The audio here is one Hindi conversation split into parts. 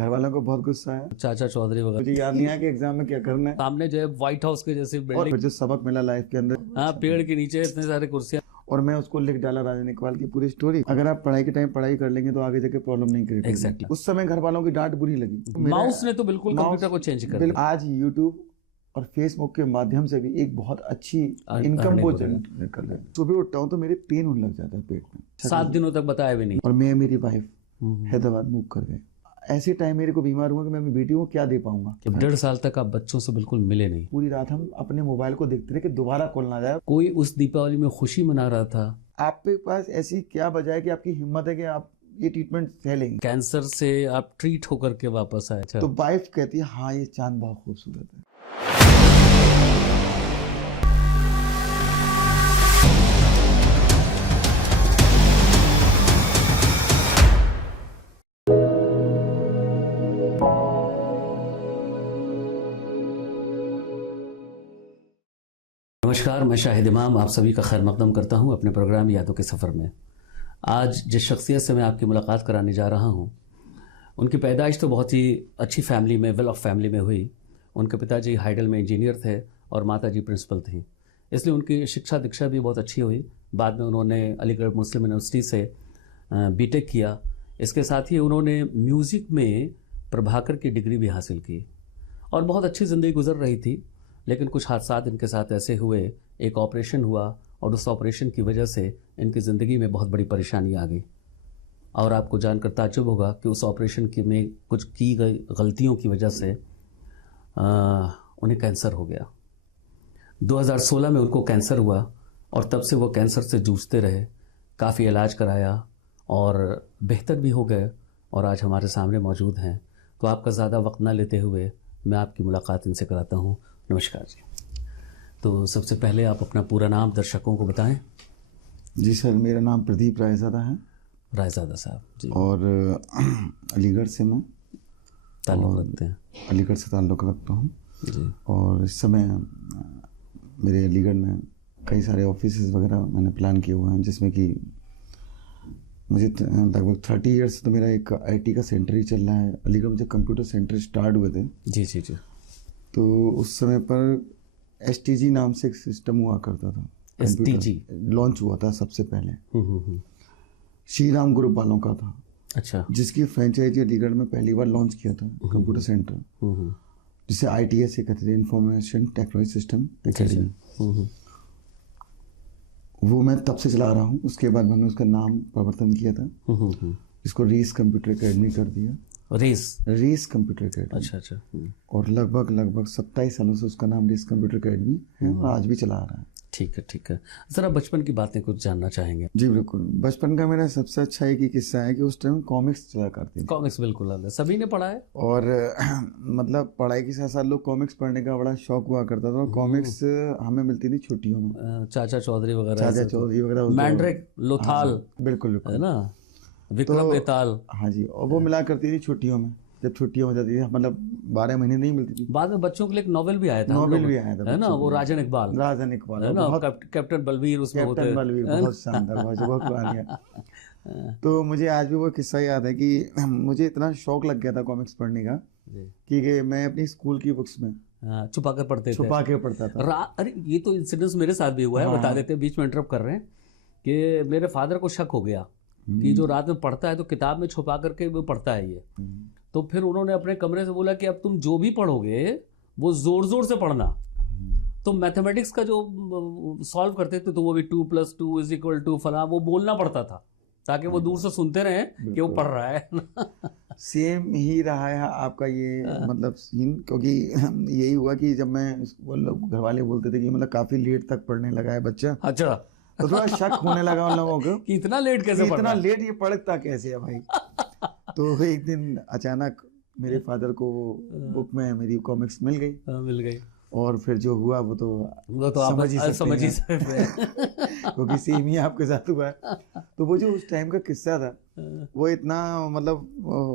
घर वालों को बहुत गुस्सा आया, चाचा चौधरी वगैरह। मुझे याद नहीं आया कि एग्जाम में क्या करना है। सामने जो है व्हाइट हाउस के जैसे और बिल्डिंग, फिर जो सबक मिला लाइफ के अंदर, हाँ, पेड़ के नीचे इतने सारे कुर्सियां। और मैं उसको लिख डाला राजन इकबाल की पूरी स्टोरी। अगर आप पढ़ाई के टाइम पढ़ाई कर लेंगे तो आगे जाके प्रॉब्लम नहीं क्रिएट होगी। Exactly. उस समय घर वालों की डांट बुरी लगी। माउस ने तो बिल्कुल कंप्यूटर को चेंज कर दिया। आज यूट्यूब और फेसबुक के माध्यम से भी एक बहुत अच्छी इनकम वो जनरेट कर रहे हैं। सुबह उठता हूँ तो मेरे पेन होने लग जाता है पेट में। 7 दिनों तक बताया भी नहीं। और मैं मेरी वाइफ हैदराबाद मूव कर गए। ऐसे टाइम मेरे को बीमार हुआ कि मैं अपनी बेटी को क्या दे पाऊंगा। 1.5 साल तक आप बच्चों से बिल्कुल मिले नहीं। पूरी रात हम अपने मोबाइल को देखते रहे कि दोबारा कॉल ना जाए। कोई उस दीपावली में खुशी मना रहा था। आपके पास ऐसी क्या वजह है कि आपकी हिम्मत है कि आप ये ट्रीटमेंट सह कैंसर से आप ट्रीट होकर के वापस आए। तो वाइफ कहती है हाँ ये चांद बहुत खूबसूरत है। नमस्कार, मैं शाहिद इमाम आप सभी का खैर मकदम करता हूं अपने प्रोग्राम यादों के सफ़र में। आज जिस शख्सियत से मैं आपकी मुलाकात कराने जा रहा हूं, उनकी पैदाइश तो बहुत ही अच्छी फैमिली में, वेल ऑफ फैमिली में हुई। उनके पिताजी हाइडल में इंजीनियर थे और माताजी प्रिंसिपल थी, इसलिए उनकी शिक्षा दीक्षा भी बहुत अच्छी हुई। बाद में उन्होंने अलीगढ़ मुस्लिम यूनिवर्सिटी से बीटेक किया। इसके साथ ही उन्होंने म्यूज़िक में प्रभाकर की डिग्री भी हासिल की और बहुत अच्छी ज़िंदगी गुजर रही थी। लेकिन कुछ हादसात इनके साथ ऐसे हुए, एक ऑपरेशन हुआ और उस ऑपरेशन की वजह से इनकी ज़िंदगी में बहुत बड़ी परेशानी आ गई। और आपको जानकर ताज्जुब होगा कि उस ऑपरेशन में कुछ की गई गलतियों की वजह से उन्हें कैंसर हो गया। 2016 में उनको कैंसर हुआ और तब से वो कैंसर से जूझते रहे, काफ़ी इलाज कराया और बेहतर भी हो गए और आज हमारे सामने मौजूद हैं। तो आपका ज़्यादा वक्त ना लेते हुए मैं आपकी मुलाकात इनसे कराता हूँ। नमस्कार जी। तो सबसे पहले आप अपना पूरा नाम दर्शकों को बताएं। जी सर, मेरा नाम प्रदीप रायज़ादा है। रायज़ादा साहब जी। और अलीगढ़ से मैं ताल्लुक़ रखते हैं। अलीगढ़ से ताल्लुक़ रखता हूँ जी। और इस समय मेरे अलीगढ़ में कई सारे ऑफिसेज वगैरह मैंने प्लान किए हुए हैं, जिसमें कि मुझे लगभग 30 ईयर्स तो मेरा एक आईटी का सेंटर ही चल रहा है। अलीगढ़ में जब कंप्यूटर सेंटर स्टार्ट हुए थे जी जी जी, तो उस समय पर STG नाम से एक सिस्टम हुआ करता था। STG लॉन्च हुआ था सबसे पहले, श्री राम ग्रुप वालों का था। अच्छा। जिसकी फ्रेंचाइजी अलीगढ़ में पहली बार लॉन्च किया था कंप्यूटर सेंटर, जिसे ITS से कहते थे, इंफॉर्मेशन टेक्नोलॉजी सिस्टम एकेडमी। वो मैं तब से चला रहा हूँ। उसके बाद मैंने उसका नाम परिवर्तन किया था, इसको रेस कंप्यूटर एकेडमी कर दिया। Race computer academy. अच्छा अच्छा। और लगभग 27 सालों से उसका नाम रेस कंप्यूटर एकेडमी है और आज भी चला आ रहा है। ठीक है ठीक है। ज़रा बचपन की बातें कुछ जानना चाहेंगे। जी बिल्कुल। बचपन का मेरा सबसे अच्छा एक ही किस्सा है कि उस टाइम कॉमिक्स चला करती थी। कॉमिक्स बिल्कुल अलग, सभी ने पढ़ा है। और मतलब पढ़ाई के साथ साथ लोग कॉमिक्स पढ़ने का बड़ा शौक हुआ करता था। और कॉमिक्स हमें मिलती थी छुट्टियों में। चाचा चौधरी वगैरह, मैंड्रिक, लोथाल, बिल्कुल है ना, विक्रम बेताल। हाँ जी। और वो मिला करती थी छुट्टियों में, जब छुट्टियां हो जाती थी, मतलब 12 महीने नहीं मिलती थी। बाद में बच्चों के लिए एक नॉवेल भी आया था, है ना, वो राजन इकबाल है ना, कैप्टन बलवीर उसमें होते हैं। बलवीर बहुत शानदार, बहुत पुरानी है। तो मुझे आज भी वो किस्सा याद है कि मुझे इतना शौक लग गया था कॉमिक्स पढ़ने का कि मैं अपनी स्कूल की बुक्स में छुपा के पढ़ता था। अरे ये तो इंसिडेंस मेरे साथ भी हुआ है। बता देते हैं, बीच में इंटरप्ट कर रहे हैं, कि मेरे फादर को शक हो गया कि जो रात में पढ़ता है तो किताब में छुपा करके वो पढ़ता है ये। तो फिर उन्होंने अपने कमरे से बोला कि अब तुम जो भी पढ़ोगे वो जोर जोर से पढ़ना। तो मैथमेटिक्स का जो सॉल्व करते थे तो वो भी 2 + 2 = 2 फला, वो बोलना पड़ता था ताकि वो दूर से सुनते रहे कि वो पढ़ रहा है। सेम ही रहा है आपका ये मतलब सीन, क्योंकि यही हुआ कि जब मैं घर वाले बोलते थे कि मतलब काफी लेट तक पढ़ने लगा है बच्चा। अच्छा। तो थोड़ा शक होने लगा उन लोगों को कि इतना लेट कैसे पढ़ रहा है? इतना लेट ये पढ़ता कैसे है भाई। तो एक दिन अचानक मेरे फादर को बुक में मेरी कॉमिक्स मिल गई। और फिर जो हुआ वो तो आप समझ ही सकते हैं क्योंकि सेम ही आपके साथ हुआ है। तो वो जो उस टाइम का किस्सा था वो इतना मतलब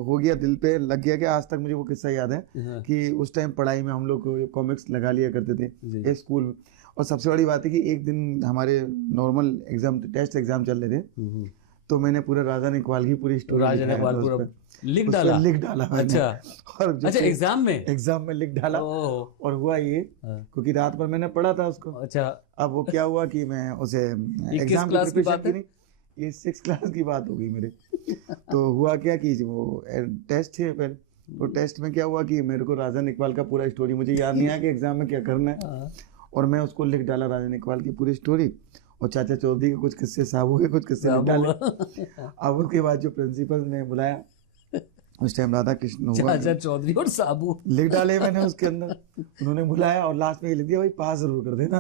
हो गया, दिल पे लग गया कि आज तक मुझे वो किस्सा याद है कि उस टाइम पढ़ाई में हम लोग कॉमिक्स लगा लिया करते थे स्कूल में। और सबसे बड़ी बात है कि एक दिन हमारे नॉर्मल एग्जाम, टेस्ट एग्जाम चल रहे थे, तो मैंने पूरा राजा इकबाल की पूरी स्टोरी लिख डाला मैंने। अच्छा। और अच्छा, एग्जाम में लिख डाला। और हुआ ये, क्योंकि रात भर मैंने पढ़ा था उसको। अच्छा। अब वो क्या हुआ कि मैं उसे एग्जाम की प्रिपरेशन की नहीं, ये 6th क्लास की बात हो गई मेरे। तो हुआ क्या कि वो टेस्ट थे पहले, तो टेस्ट में क्या हुआ कि मेरे को राजा इकबाल का पूरा स्टोरी मुझे याद नहीं आया कि एग्जाम में क्या करना है, और मैं उसको लिख डाला राजा इकबाल की पूरी स्टोरी, और चाचा चौधरी के कुछ किस्से, साबू के कुछ किस्से लिख डाले। अब उसके बाद जो प्रिंसिपल ने बुलाया, उस टाइम राधा कृष्ण हुआ, चाचा चौधरी और साबू लिख डाले मैंने उसके अंदर। उन्होंने बुलाया और लास्ट में ये लिख दिया, भाई पास जरूर कर देना।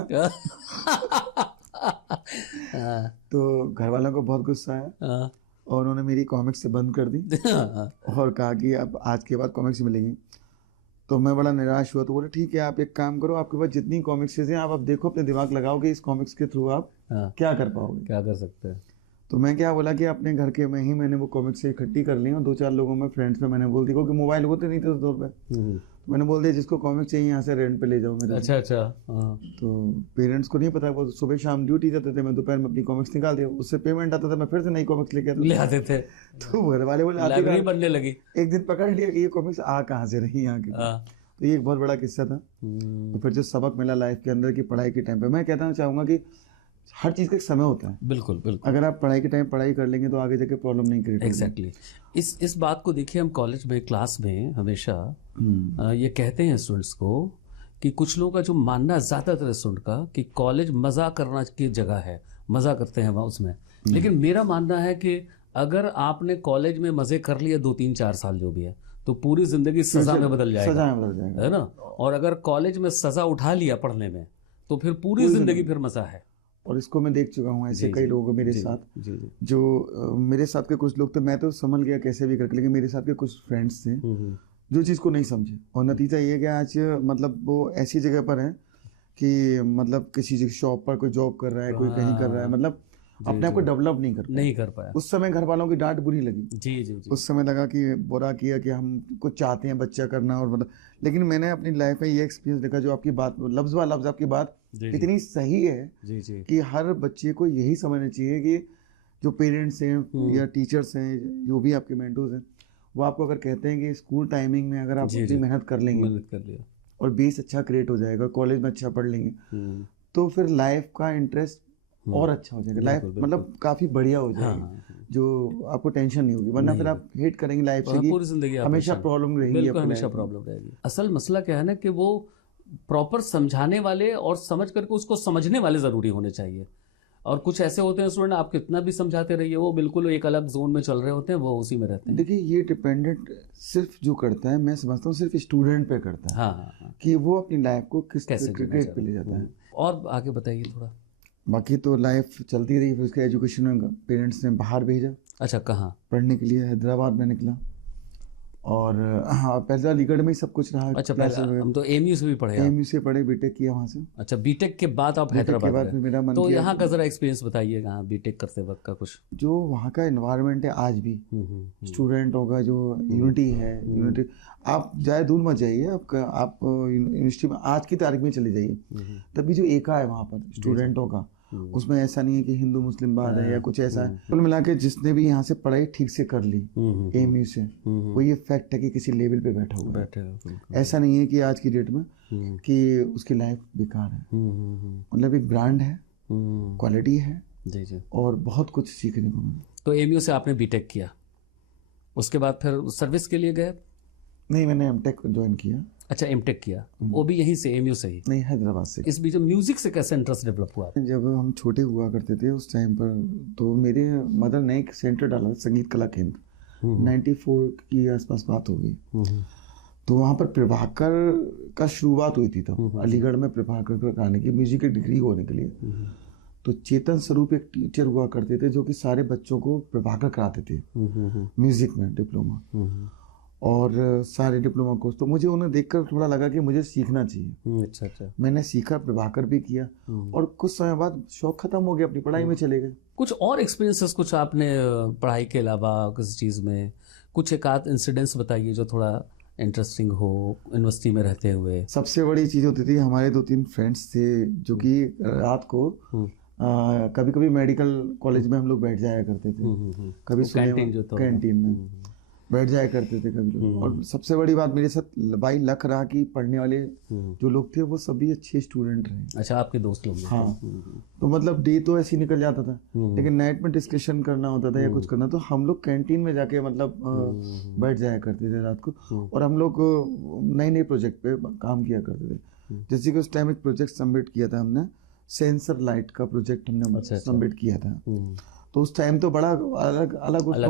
तो घर वालों को बहुत गुस्सा आया और उन्होंने मेरी कॉमिक्स से बंद कर दी और कहा कि अब आज के बाद कॉमिक्स मिलेंगी। तो मैं बड़ा निराश हुआ। तो बोले ठीक है, आप एक काम करो, आपके पास जितनी कॉमिक्स हैं आप देखो, अपने दिमाग लगाओ कि इस कॉमिक्स के थ्रू आप क्या कर पाओगे, क्या कर सकते हैं। तो मैं क्या बोला कि अपने घर के में ही मैंने वो कॉमिक्स से इकट्ठी कर ली और 2-4 लोगों में, फ्रेंड्स में मैंने बोल दी, क्योंकि मोबाइल होते नहीं थे उस दौर पे। तो मैंने बोल दिया जिसको कॉमिक्स चाहिए यहाँ से रेंट पे ले जाओ मेरे। अच्छा। तो पेरेंट्स को नहीं पता, वो सुबह शाम ड्यूटी जाते थे, मैं दोपहर में अपनी कॉमिक्स निकाल दिया, उससे पेमेंट आता था, मैं फिर से नई कॉमिक्स लेके आते थे। तो घर वाले बोले लाइब्रेरी बनने लगी। एक दिन पकड़ लिया कि ये कॉमिक्स आ कहाँ से रही यहाँ की। तो ये एक बहुत बड़ा किस्सा था। तो फिर जो सबक मिला लाइफ के अंदर की पढ़ाई के टाइम पे, मैं कहना चाहूँगा कि हर चीज़ का एक समय होता है। बिल्कुल। अगर आप पढ़ाई के टाइम पढ़ाई कर लेंगे तो आगे जाके प्रॉब्लम नहीं क्रिएट होगी। एग्जैक्टली। इस बात को देखिए, हम कॉलेज में क्लास में हमेशा ये कहते हैं स्टूडेंट्स को कि कुछ लोगों का जो मानना, ज़्यादातर स्टूडेंट का, कि कॉलेज मज़ा करना की जगह है, मज़ा करते हैं वहाँ उसमें। लेकिन मेरा मानना है कि अगर आपने कॉलेज में मज़े कर लिए 2-3-4 साल जो भी है, तो पूरी ज़िंदगी सज़ा में बदल जाएगा, है ना। और अगर कॉलेज में सज़ा उठा लिया पढ़ने में, तो फिर पूरी ज़िंदगी फिर मज़ा है। और इसको मैं देख चुका हूँ ऐसे कई लोगों को मेरे साथ। जो मेरे साथ के कुछ लोग, तो मैं तो समझ गया कैसे भी करके, लेकिन मेरे साथ के कुछ फ्रेंड्स थे जो चीज़ को नहीं समझे, और नतीजा ये कि आज मतलब वो ऐसी जगह पर है कि मतलब किसी शॉप पर कोई जॉब कर रहा है, कोई कहीं कर रहा है, मतलब अपने आप को डेवलप नहीं कर पाया। उस समय घर वालों की डांट बुरी लगी। जी। उस समय लगा कि बुरा किया कि हम कुछ चाहते हैं बच्चा करना, और मतलब, लेकिन मैंने अपनी लाइफ में ये एक्सपीरियंस देखा, जो आपकी बात लफ्ज व लफ्ज आपकी बात इतनी सही है कि हर बच्चे को यही समझना चाहिए कि जो पेरेंट्स हैं या टीचर्स हैं, जो भी आपके मेंटर्स हैं, वो आपको अगर कहते हैं कि स्कूल टाइमिंग में अगर आप अपनी मेहनत कर लेंगे और बेस अच्छा क्रिएट हो जाएगा, कॉलेज में अच्छा पढ़ लेंगे, तो फिर लाइफ का इंटरेस्ट और अच्छा हो जाएगा, लाइफ मतलब काफी बढ़िया हो जाएगी। जो आपको टेंशन नहीं होगी, वरना फिर आप हेट करेंगे लाइफ से, पूरी जिंदगी हमेशा प्रॉब्लम रहेगी, हमेशा प्रॉब्लम रहेगी। असल मसला क्या है ना कि वो प्रॉपर समझाने वाले और समझ करके उसको समझने वाले जरूरी होने चाहिए। और कुछ ऐसे होते हैं स्टूडेंट, आप कितना भी समझाते रहिए, वो बिल्कुल एक अलग जोन में चल रहे होते हैं, वो उसी में रहते हैं। देखिए, ये डिपेंडेंट सिर्फ जो करता है, मैं समझता हूँ सिर्फ स्टूडेंट पे करता है। हाँ। कि वो अपनी लाइफ को किस क्रिकेट पे ले जाता है। और आगे बताइए थोड़ा। बाकी तो लाइफ चलती रही, फिर उसके एजुकेशन में पेरेंट्स ने बाहर भेजा। अच्छा, कहाँ पढ़ने के लिए? हैदराबाद में निकला, और हाँ पहले अलीगढ़ में ही सब कुछ रहा। अच्छा, पहले हम तो एमयू से भी पढ़े। एमयू से पढ़े, बीटेक किया वहाँ से। अच्छा, बीटेक के बाद आप हैदराबाद के बाद मेरा मन तो यहाँ का जरा एक्सपीरियंस बताइए, यहाँ बीटेक करते वक्त का कुछ। जो वहाँ का एनवायरनमेंट है आज भी, स्टूडेंटों का जो यूनिटी है, यूनिटी, आप जाए दूर मत जाइए, आप यूनिवर्सिटी में आज की तारीख में चले जाइए, तभी जो एका है वहाँ पर स्टूडेंटों का, उसमें ऐसा नहीं है कि हिंदू मुस्लिम बात है या कुछ ऐसा है। कुल मिला के जिसने भी यहाँ से पढ़ाई ठीक से कर ली एमयू से, वो ये फैक्ट है कि किसी लेवल पे बैठा हुआ है। ऐसा नहीं है कि आज की डेट में कि उसकी लाइफ बेकार है, मतलब एक ब्रांड है, क्वालिटी है और बहुत कुछ सीखने को मिला। तो एमयू से आपने बीटेक किया, उसके बाद फिर सर्विस के लिए गए? नहीं, मैंने एमटेक ज्वाइन किया। अच्छा, एमटेक किया, वो भी यहीं से, एमयू से ही? नहीं, हैदराबाद से। इस बीच म्यूजिक से कैसे इंटरेस्ट डेवलप हुआ? जब हम छोटे हुआ करते थे उस टाइम पर, तो मेरे मदर ने एक सेंटर डाला, संगीत कला केंद्र, 94 की आसपास बात होगी। तो वहाँ पर प्रभाकर का शुरुआत हुई थी तब, अलीगढ़ में प्रभाकर का कराने की, म्यूजिक की डिग्री होने के लिए। तो चेतन स्वरूप एक टीचर हुआ करते थे जो कि सारे बच्चों को प्रभाकर कराते थे म्यूजिक में, डिप्लोमा और सारे डिप्लोमा कोर्स। तो मुझे उन्हें देखकर थोड़ा लगा कि मुझे सीखना चाहिए। अच्छा। मैंने सीखा, प्रभाकर भी किया, और कुछ समय बाद शौक खत्म हो गया, अपनी पढ़ाई में चले गए। कुछ और एक्सपीरियंसेस कुछ आपने पढ़ाई के अलावा किसी चीज़ में, कुछ एक आध इंसिडेंट्स बताइए जो थोड़ा इंटरेस्टिंग हो यूनिवर्सिटी में रहते हुए। सबसे बड़ी चीज़ होती थी, हमारे 2-3 फ्रेंड्स थे जो कि रात को कभी कभी मेडिकल कॉलेज में हम लोग बैठ जाया करते थे, कभी कैंटीन में बैठ जाया करते थे कभी लोग। और सबसे बड़ी बात मेरे साथ भाई लक रहा कि पढ़ने वाले जो लोग थे वो सभी अच्छे स्टूडेंट रहे। अच्छा, आपके दोस्त लोग? हाँ, तो मतलब डे तो ऐसे ही निकल जाता था, लेकिन नाइट में डिस्कशन करना होता था या कुछ करना, तो हम लोग कैंटीन में जाके मतलब बैठ जाया करते थे रात को। और हम लोग नए नए प्रोजेक्ट पे काम किया करते थे। जैसे कि उस टाइम एक प्रोजेक्ट सबमिट किया था हमने, सेंसर लाइट का प्रोजेक्ट हमने सबमिट किया था। तो उस टाइम तो बड़ा अलग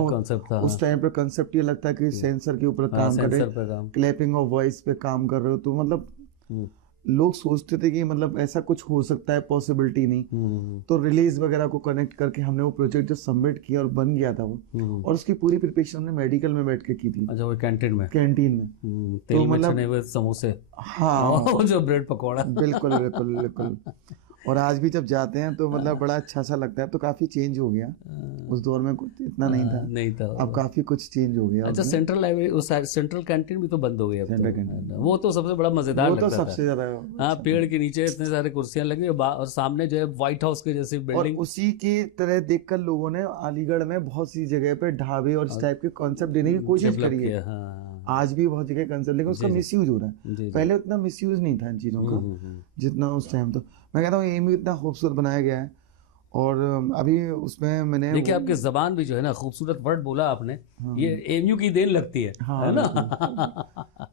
कॉन्सेप्ट था। उस टाइम पे कंसेप्ट ये लगता है कि सेंसर के ऊपर काम कर रहे हैं, क्लैपिंग ऑफ वॉइस पे काम कर रहे हो, तो मतलब लोग सोचते थे कि मतलब ऐसा कुछ हो सकता है, पॉसिबिलिटी नहीं। तो रिलीज वगैरह को कनेक्ट करके हमने वो प्रोजेक्ट जो सबमिट किया और बन गया था वो, और उसकी पूरी प्रिपरेशन हमने मेडिकल में बैठ के की थी। अच्छा, वो कैंटीन में तो मतलब समोसे, हाँ जो ब्रेड पकौड़ा, बिल्कुल बिल्कुल बिल्कुल। और आज भी जब जाते हैं तो मतलब बड़ा अच्छा सा लगता है। तो काफी चेंज हो गया, उस दौर में कुछ इतना नहीं था, अब काफी कुछ चेंज हो गया। अच्छा, सेंट्रल लाइब्रेरी, सेंट्रल कैंटीन भी तो बंद हो गया अब। वो तो सबसे बड़ा मजेदार लगता था। सबसे ज्यादा, हाँ, पेड़ के नीचे इतने सारे कुर्सियां लगी और सामने जो है व्हाइट हाउस के जैसी बिल्डिंग। और उसी की तरह देखकर लोगों ने अलीगढ़ में बहुत सी जगह पे ढाबे और इस टाइप के कॉन्सेप्ट देने की कोशिश करी है। आज भी बहुत जगह कंसेप्ट, लेकिन उसका मिसयूज हो रहा है। पहले उतना मिसयूज नहीं था इन चीज़ों का जितना उस टाइम। तो मैं कहता हूँ एएमयू इतना खूबसूरत बनाया गया है। और अभी उसमें मैंने देखिए, आपकी जबान भी जो है ना, खूबसूरत वर्ड बोला आपने, ये एएमयू की देन लगती है, है ना?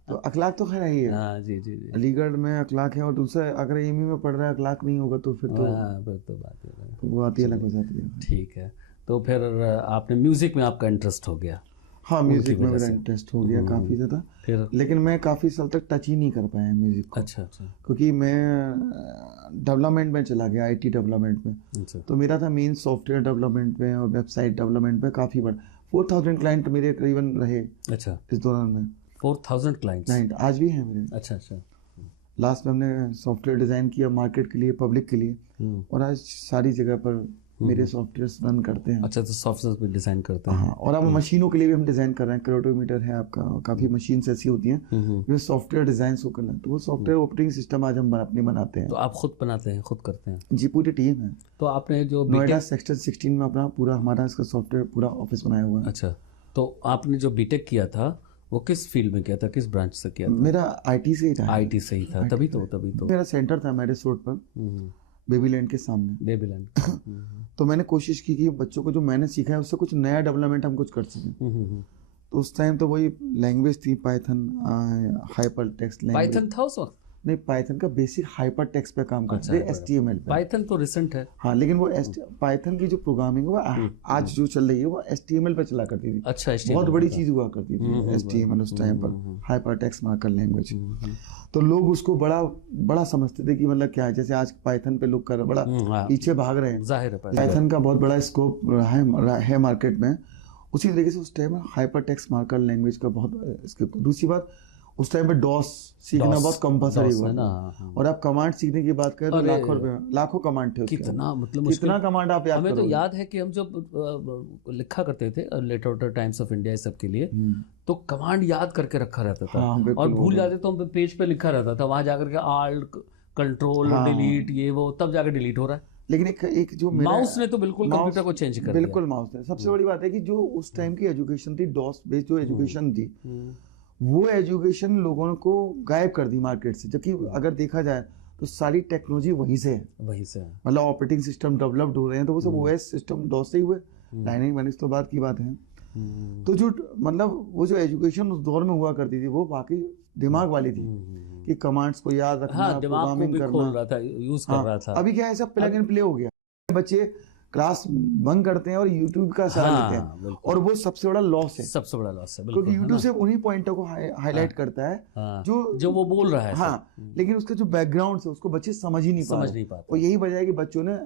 तो अखलाक तो खैर ही है। हाँ, जी जी जी। अलीगढ़ में अखलाक है, और दूसरा अगर एएमयू में पढ़ रहा है अखलाक नहीं होगा तो फिर तो बात है, वो आती अलग हो जाती है। ठीक है, तो फिर आपने म्यूजिक में आपका इंटरेस्ट हो गया? हाँ, म्यूजिक में मेरा इंटरेस्ट हो गया काफ़ी ज़्यादा, फिर लेकिन मैं काफ़ी साल तक टच ही नहीं कर पाया म्यूजिक को। अच्छा, क्योंकि मैं डेवलपमेंट में चला गया, आईटी डेवलपमेंट में। अच्छा। तो मेरा था मेन सॉफ्टवेयर डेवलपमेंट में और वेबसाइट डेवलपमेंट में काफ़ी बड़ा 4000 क्लाइंट मेरे करीबन रहे। अच्छा, इस दौरान में 4000 क्लाइंट आज भी हैं मेरे। अच्छा। लास्ट में हमने सॉफ्टवेयर डिज़ाइन किया मार्केट के लिए, पब्लिक के लिए, और आज सारी जगह पर मेरे सॉफ्टवेयर रन करते हैं। अच्छा, तो सॉफ्टवेयर भी डिजाइन करते हैं? हाँ, और अब मशीनों के लिए भी हम डिजाइन कर रहे हैं। क्रोटोमीटर है आपका, काफी मशीन ऐसी होती हैं जो सॉफ्टवेयर डिजाइन को करना है, तो वो सॉफ्टवेयर ऑपरेटिंग सिस्टम आज हम अपने बनाते हैं। तो आप खुद बनाते हैं, खुद करते हैं? जी, पूरी टीम है। तो आपने जो नोएडा सेक्टर 16 में अपना पूरा हमारा इसका सॉफ्टवेयर पूरा ऑफिस बनाया हुआ है। अच्छा, तो आपने जो बीटेक किया था वो किस फील्ड में किया था, किस ब्रांच से किया था? मेरा आईटी से ही था। आईटी से ही था, तभी तो मेरा सेंटर था मैरिज रोड पर, बेबीलैंड के सामने। बेबीलैंड। तो मैंने कोशिश की कि बच्चों को जो मैंने सीखा है उससे कुछ नया डेवलपमेंट हम कुछ कर सकें। तो उस टाइम तो वही लैंग्वेज थी Python, hyper text language. Python था उस वक्त? नहीं, पाइथन का बेसिक हाइपर टेक्स्ट पे काम करते थे, एचटीएमएल पे। पाइथन तो रिसेंट है। हाँ, लेकिन वो पाइथन की जो प्रोग्रामिंग है वो आज जो चल रही है वो एचटीएमएल पे चला करती थी। अच्छा, बहुत बड़ी चीज हुआ करती थी एचटीएमएल उस टाइम पर, हाइपर टेक्स्ट मार्कर लैंग्वेज। तो लोग उसको बड़ा समझते थे कि मतलब क्या है, जैसे आज पाइथन पे लोग कर बड़ा पीछे भाग रहे हैं। जाहिर है, पाइथन का बहुत बड़ा स्कोप है मार्केट में। उसी तरीके से उस time hyper text marker language का बहुत स्कोप। दूसरी बात, उस टाइम पे डॉस सीखना बहुत कंपलसरी हुआ ना। और आप कमांड सीखने की बात करें तो लाखों कमांड थे। कितना मतलब कितना कमांड आप याद हमें तो याद है कि हम जब लिखा करते थे लेटर टाइम्स ऑफ इंडिया सब के लिए, तो कमांड याद करके रखा रहता था। और भूल जाते तो हम पेज पे लिखा रहता था, वहां जाकर के आल्ट कंट्रोल डिलीट ये वो, तब जाकर डिलीट हो रहा है। लेकिन एक जो माउस ने तो बिल्कुल कंप्यूटर को चेंज कर दिया। बिल्कुल माउस ने। सबसे बड़ी बात है कि जो उस टाइम की एजुकेशन थी, डॉस बेस्ड जो एजुकेशन थी, वो एजुकेशन लोगों को गायब कर दी मार्केट से। जबकि अगर देखा जाए तो सारी टेक्नोलॉजी वहीं से है, मतलब ऑपरेटिंग सिस्टम डेवलप्ड हो रहे हैं तो वो सब ओएस सिस्टम डॉस से ही हुए। लाइनिंग मैनेज तो बात की बात है। तो जो मतलब वो जो एजुकेशन उस दौर में हुआ करती थी वो वाकई दिमाग वाली थी कि कमांड्स को याद रखना, प्रोग्रामिंग करना, यूज कर रहा था। अभी क्या है, सब प्लग एंड प्ले हो गया। बच्चे क्लास बंक करते हैं और यूट्यूब का सहारा लेते हैं, और वो सबसे बड़ा लॉस है। सबसे बड़ा लॉस है, क्योंकि यूट्यूब से उन्हीं पॉइंटों को हाईलाइट करता है जो वो बोल रहा है। हाँ, लेकिन उसका जो बैकग्राउंड है उसको बच्चे समझ ही नहीं पाते। और यही वजह है कि बच्चों ने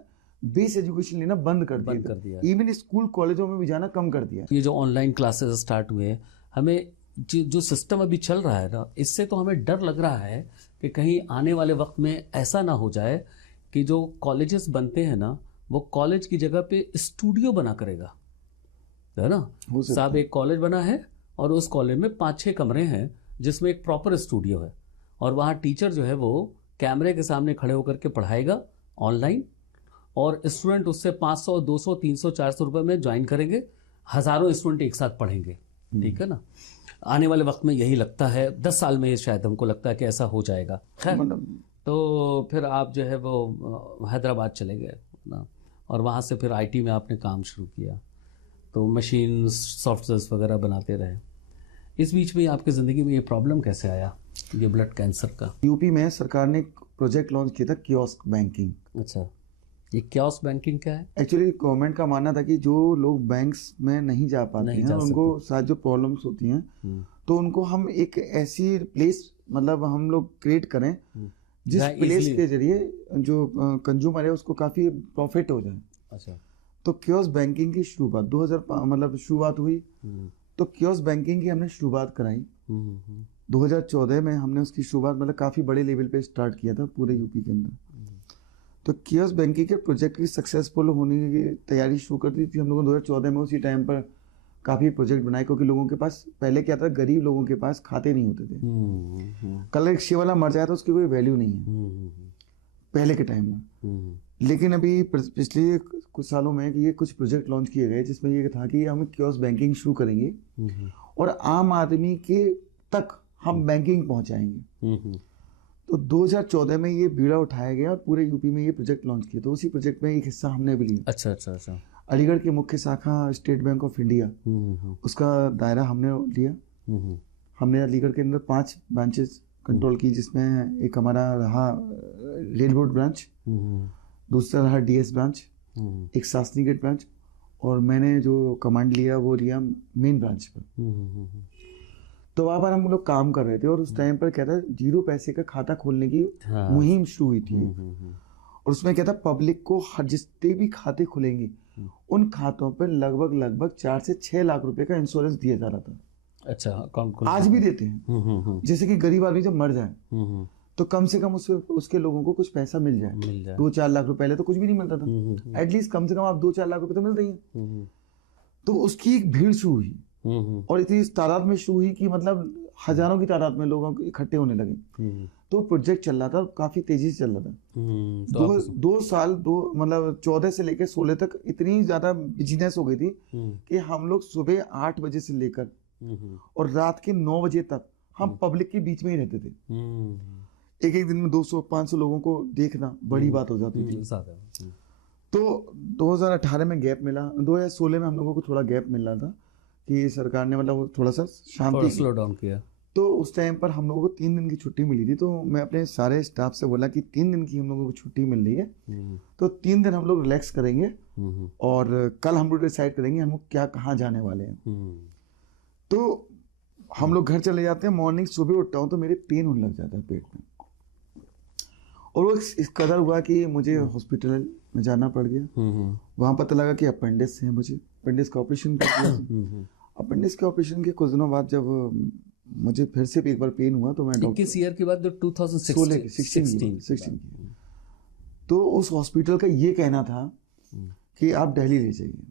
बेस एजुकेशन लेना बंद कर दिया। इवन स्कूल कॉलेजों में भी जाना कम कर दिया। ये जो ऑनलाइन क्लासेस स्टार्ट हुए, हमें जो सिस्टम अभी चल रहा है ना, इससे तो हमें डर लग रहा है कि कहीं आने वाले वक्त में ऐसा ना हो जाए कि जो कॉलेजेस बनते हैं ना, वो कॉलेज की जगह पे स्टूडियो बना करेगा, है ना? साहब, एक कॉलेज बना है और उस कॉलेज में 5-6 कमरे हैं जिसमें एक प्रॉपर स्टूडियो है, और वहाँ टीचर जो है वो कैमरे के सामने खड़े होकर के पढ़ाएगा ऑनलाइन, और स्टूडेंट उससे 500, 200, 300, 400 रुपए में ज्वाइन करेंगे, हज़ारों स्टूडेंट एक साथ पढ़ेंगे। ठीक है ना। आने वाले वक्त में यही लगता है, 10 साल में ये शायद हमको लगता है कि ऐसा हो जाएगा। खैर, तो फिर आप जो है वो हैदराबाद चले गए ना, और वहाँ से फिर आईटी में आपने काम शुरू किया, तो मशीन सॉफ्टवेयर्स वगैरह बनाते रहे। इस बीच में आपकी ज़िंदगी में ये प्रॉब्लम कैसे आया, ये ब्लड कैंसर का? यूपी में सरकार ने एक प्रोजेक्ट लॉन्च किया था, कियोस्क बैंकिंग। अच्छा, ये कियोस्क बैंकिंग क्या है? एक्चुअली गवर्नमेंट का मानना था कि जो लोग बैंक्स में नहीं जा पाते हैं, उनको साथ जो प्रॉब्लम्स होती हैं, तो उनको हम एक ऐसी प्लेस मतलब हम लोग क्रिएट करें जिस प्लेस के जरिए जो कंज्यूमर है उसको काफ़ी प्रॉफिट हो जाए। अच्छा, तो कियोस्क बैंकिंग की शुरुआत 2005 मतलब शुरुआत हुई। तो कियोस्क बैंकिंग की हमने शुरुआत कराई 2014 में। हमने उसकी शुरुआत मतलब काफ़ी बड़े लेवल पे स्टार्ट किया था पूरे यूपी के अंदर। तो कियोस्क बैंकिंग के प्रोजेक्ट की सक्सेसफुल होने की तैयारी शुरू कर दी थी हम लोगों ने 2014 में। उसी टाइम पर काफ़ी प्रोजेक्ट बनाए, क्योंकि लोगों के पास पहले क्या था, गरीब लोगों के पास खाते नहीं होते थे। कल एक वाला मर जाए तो उसकी कोई वैल्यू नहीं है पहले के टाइम में। लेकिन अभी पिछले कुछ सालों में ये कुछ प्रोजेक्ट लॉन्च किए गए जिसमें ये था कि हम कियोस्क बैंकिंग शुरू करेंगे और आम आदमी के तक हम बैंकिंग पहुंचाएंगे। तो 2014 में ये बीड़ा उठाया गया और पूरे यूपी में ये प्रोजेक्ट लॉन्च किया। तो उसी प्रोजेक्ट में एक हिस्सा हमने भी लिया। अच्छा अच्छा अच्छा। अलीगढ़ की मुख्य शाखा स्टेट बैंक ऑफ इंडिया, उसका दायरा हमने लिया। हमने अलीगढ़ के अंदर 5 ब्रांचेस कंट्रोल की, जिसमें एक हमारा रहा रेल रोड ब्रांच, दूसरा रहा डीएस ब्रांच, एक शास्त्री गेट ब्रांच, और मैंने जो कमांड लिया वो लिया मेन ब्रांच पर। तो वहाँ पर हम लोग काम कर रहे थे और उस टाइम पर क्या था, 0 पैसे का खाता खोलने की मुहिम शुरू हुई थी। और उसमें क्या था, पब्लिक को हर जितने भी खाते खुलेंगे उन खातों पर लगभग 4 से 6 लाख रुपए का इंश्योरेंस दिया जा रहा था। अच्छा, आज भी देते हैं। जैसे कि गरीब आदमी जब मर जाए तो कम से कम उसके लोगों को कुछ पैसा मिल जाए। 2-4 लाख रुपए, पहले तो कुछ भी नहीं मिलता था। एटलीस्ट कम से कम आप 2-4 लाख रुपए तो मिलते ही। तो उसकी एक भीड़ शुरू हुई और इतनी तादाद में शुरू हुई कि मतलब हजारों की तादाद में लोगों इकट्ठे होने लगे। तो प्रोजेक्ट चल रहा था और काफी तेजी से चल रहा था। 2 साल मतलब 14 से लेकर 16 तक इतनी ज्यादा बिजनेस हो गई थी कि हम लोग सुबह 8 बजे से लेकर और रात के 9 बजे तक हम पब्लिक के बीच में ही रहते थे। एक दिन में 200-500 लोगों को देखना बड़ी बात हो जाती थी। तो 2018 में गैप मिला, 2016 में हम लोगों को थोड़ा गैप मिल रहा था कि सरकार ने मतलब थोड़ा सा शांति स्लो डाउन किया। तो उस टाइम पर हम लोगों को 3 दिन की छुट्टी मिली थी। तो मैं अपने सारे स्टाफ से बोला कि 3 दिन की हम लोगों को छुट्टी मिल रही है, तो 3 दिन हम लोग रिलैक्स करेंगे और कल हम लोग डिसाइड करेंगे हम लोग क्या कहाँ जाने वाले हैं। तो हम लोग घर चले जाते हैं। मॉर्निंग सुबह उठता हूँ तो मेरे पेन होने लग जाता है पेट में, और वो इस कदर हुआ कि मुझे हॉस्पिटल में जाना पड़ गया। वहाँ पता लगा कि अपेंडिक्स है, मुझे अपेंडिक्स का ऑपरेशन कर दिया। अपेंडिक्स के ऑपरेशन के कुछ दिनों बाद जब मुझे फिर से एक बार पेन हुआ तो मैं डॉक्टर, किस ईयर की बात? 2016 तो उस हॉस्पिटल का ये कहना था कि आप दिल्ली ले जाइए।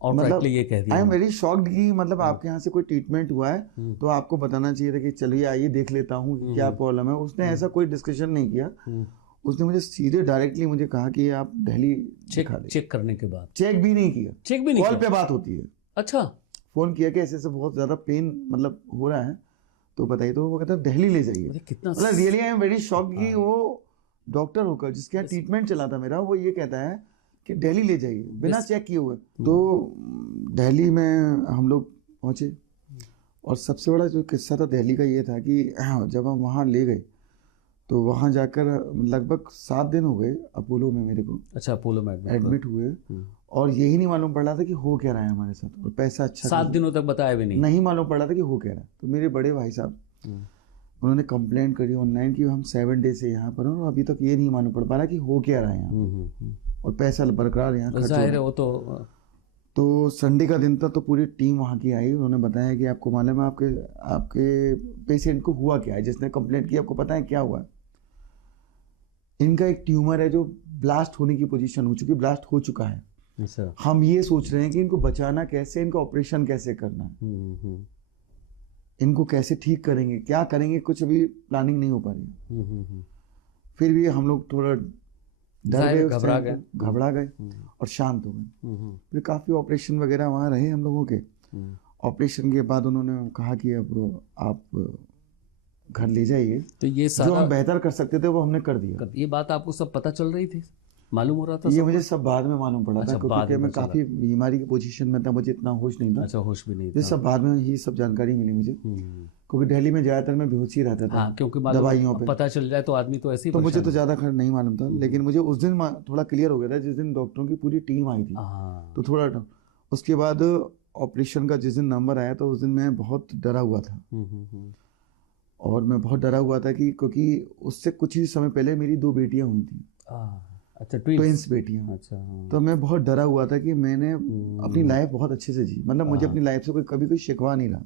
और मतलब ये कह दिया। आई एम वेरी शॉक्ड कि मतलब आपके यहाँ से कोई ट्रीटमेंट हुआ है तो आपको बताना चाहिए था कि चलिए आइए देख लेता हूँ क्या प्रॉब्लम है। उसने ऐसा कोई डिस्कशन नहीं किया। उसने मुझे सीधे डायरेक्टली मुझे कहा कि आप दिल्ली चेक करने के बाद चेक भी नहीं किया, चेक भी नहीं, कॉल पे बात होती है। अच्छा, फोन किया कि ऐसे बहुत ज्यादा पेन मतलब हो रहा है तो बताइए। तो वो कहता है दिल्ली ले जाइए। कितना मतलब really I am very shocked कि वो डॉक्टर होकर जिसके यहाँ ट्रीटमेंट चला था मेरा, वो ये कहता है कि दिल्ली ले जाइए बिना चेक किए हुए। तो दिल्ली में हम लोग पहुंचे और सबसे बड़ा जो किस्सा था दिल्ली का ये था कि जब हम वहाँ ले गए तो वहाँ जाकर लगभग 7 दिन हो गए अपोलो में मेरे को। अच्छा, अपोलो में एडमिट हुए और यही नहीं मालूम पड़ रहा था कि हो क्या रहा है हमारे साथ, और पैसा अच्छा 7 दिनों तक बताया भी नहीं मालूम पड़ रहा था कि हो क्या रहा है। तो मेरे बड़े भाई साहब उन्होंने कंप्लेंट करी ऑनलाइन कि हम 7 डे से यहाँ पर हैं और अभी तक ये नहीं मालूम पड़ पा रहा कि हो क्या रहा है यहाँ, और पैसा बरकरार यहाँ खर्च हो रहा है। वो तो संडे का दिन था तो पूरी टीम वहाँ की आई। उन्होंने बताया कि आपको मालूम है आपके पेशेंट को हुआ क्या है, जिसने कंप्लेंट की आपको पता है क्या हुआ है? इनका एक ट्यूमर है जो ब्लास्ट होने की पोजीशन हो चुकी, ब्लास्ट हो चुका है। हम ये सोच रहे हैं कि इनको बचाना कैसे, इनका ऑपरेशन कैसे करना है, इनको कैसे ठीक करेंगे, क्या करेंगे, कुछ अभी प्लानिंग नहीं हो पा रही है। फिर भी हम लोग थोड़ा डर गए, घबरा गए और शांत हो गए। फिर काफ़ी ऑपरेशन वगैरह वहाँ रहे हम लोगों के। ऑपरेशन के बाद उन्होंने कहा कि अब आप घर ले जाइए। तो ये जो हम बेहतर कर सकते थे वो हमने कर दिया। ये बात आपको सब पता चल रही थी, मालूम हो रहा था? ये मुझे सब बाद में मालूम पड़ा था, क्योंकि मैं काफ़ी बीमारी की पोजीशन में था, मुझे इतना होश नहीं था। अच्छा, होश भी नहीं था। ये सब बाद में ही सब जानकारी मिली मुझे, क्योंकि दिल्ली में ज़्यादातर मैं बेहोश ही रहता था। हाँ, क्योंकि दवाइयों पे पता चल जाए तो आदमी तो ऐसे ही। तो मुझे तो ज़्यादा खैर नहीं मालूम था, लेकिन मुझे उस दिन थोड़ा क्लियर हो गया था जिस दिन डॉक्टरों की पूरी टीम आई थी। तो थोड़ा उसके बाद ऑपरेशन का जिस दिन नंबर आया तो उस दिन मैं बहुत डरा हुआ था। और मैं बहुत डरा हुआ था कि क्योंकि उससे कुछ ही समय पहले मेरी 2 बेटियां हुई थी। अच्छा, ट्विंस बेटियां। अच्छा। तो मैं बहुत डरा हुआ था कि मैंने अपनी लाइफ बहुत अच्छे से जी, मतलब मुझे अपनी लाइफ से कभी कोई शिकवा नहीं रहा।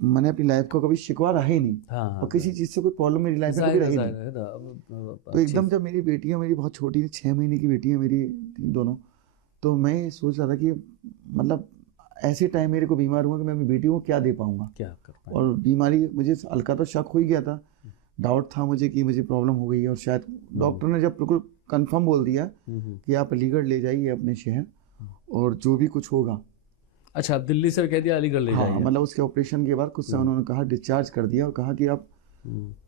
मैंने अपनी लाइफ को कभी शिकवा रहा ही नहीं। और किसी चीज़ से कोई प्रॉब्लम मेरी लाइफ में कभी रही नहीं। तो एकदम जब मेरी बेटियां, मेरी बहुत छोटी थी, 6 महीने की बेटी है मेरी दोनों, तो मैं सोच रहा था कि मतलब ऐसे टाइम मेरे को बीमार हुआ कि मैं अपनी बेटी को क्या दे पाऊंगा, क्या कर पाऊंगा। और बीमारी मुझे हल्का तो शक हो ही गया था, डाउट था मुझे कि मुझे प्रॉब्लम हो गई है। और शायद डॉक्टर ने जब बिल्कुल कंफर्म बोल दिया कि आप अलीगढ़ ले जाइए अपने शहर और जो भी कुछ होगा। अच्छा, आप दिल्ली से कह दिया अलीगढ़ ले जाइए? हाँ, मतलब उसके ऑपरेशन के बाद कुछ समय उन्होंने कहा, डिस्चार्ज कर दिया और कहा कि आप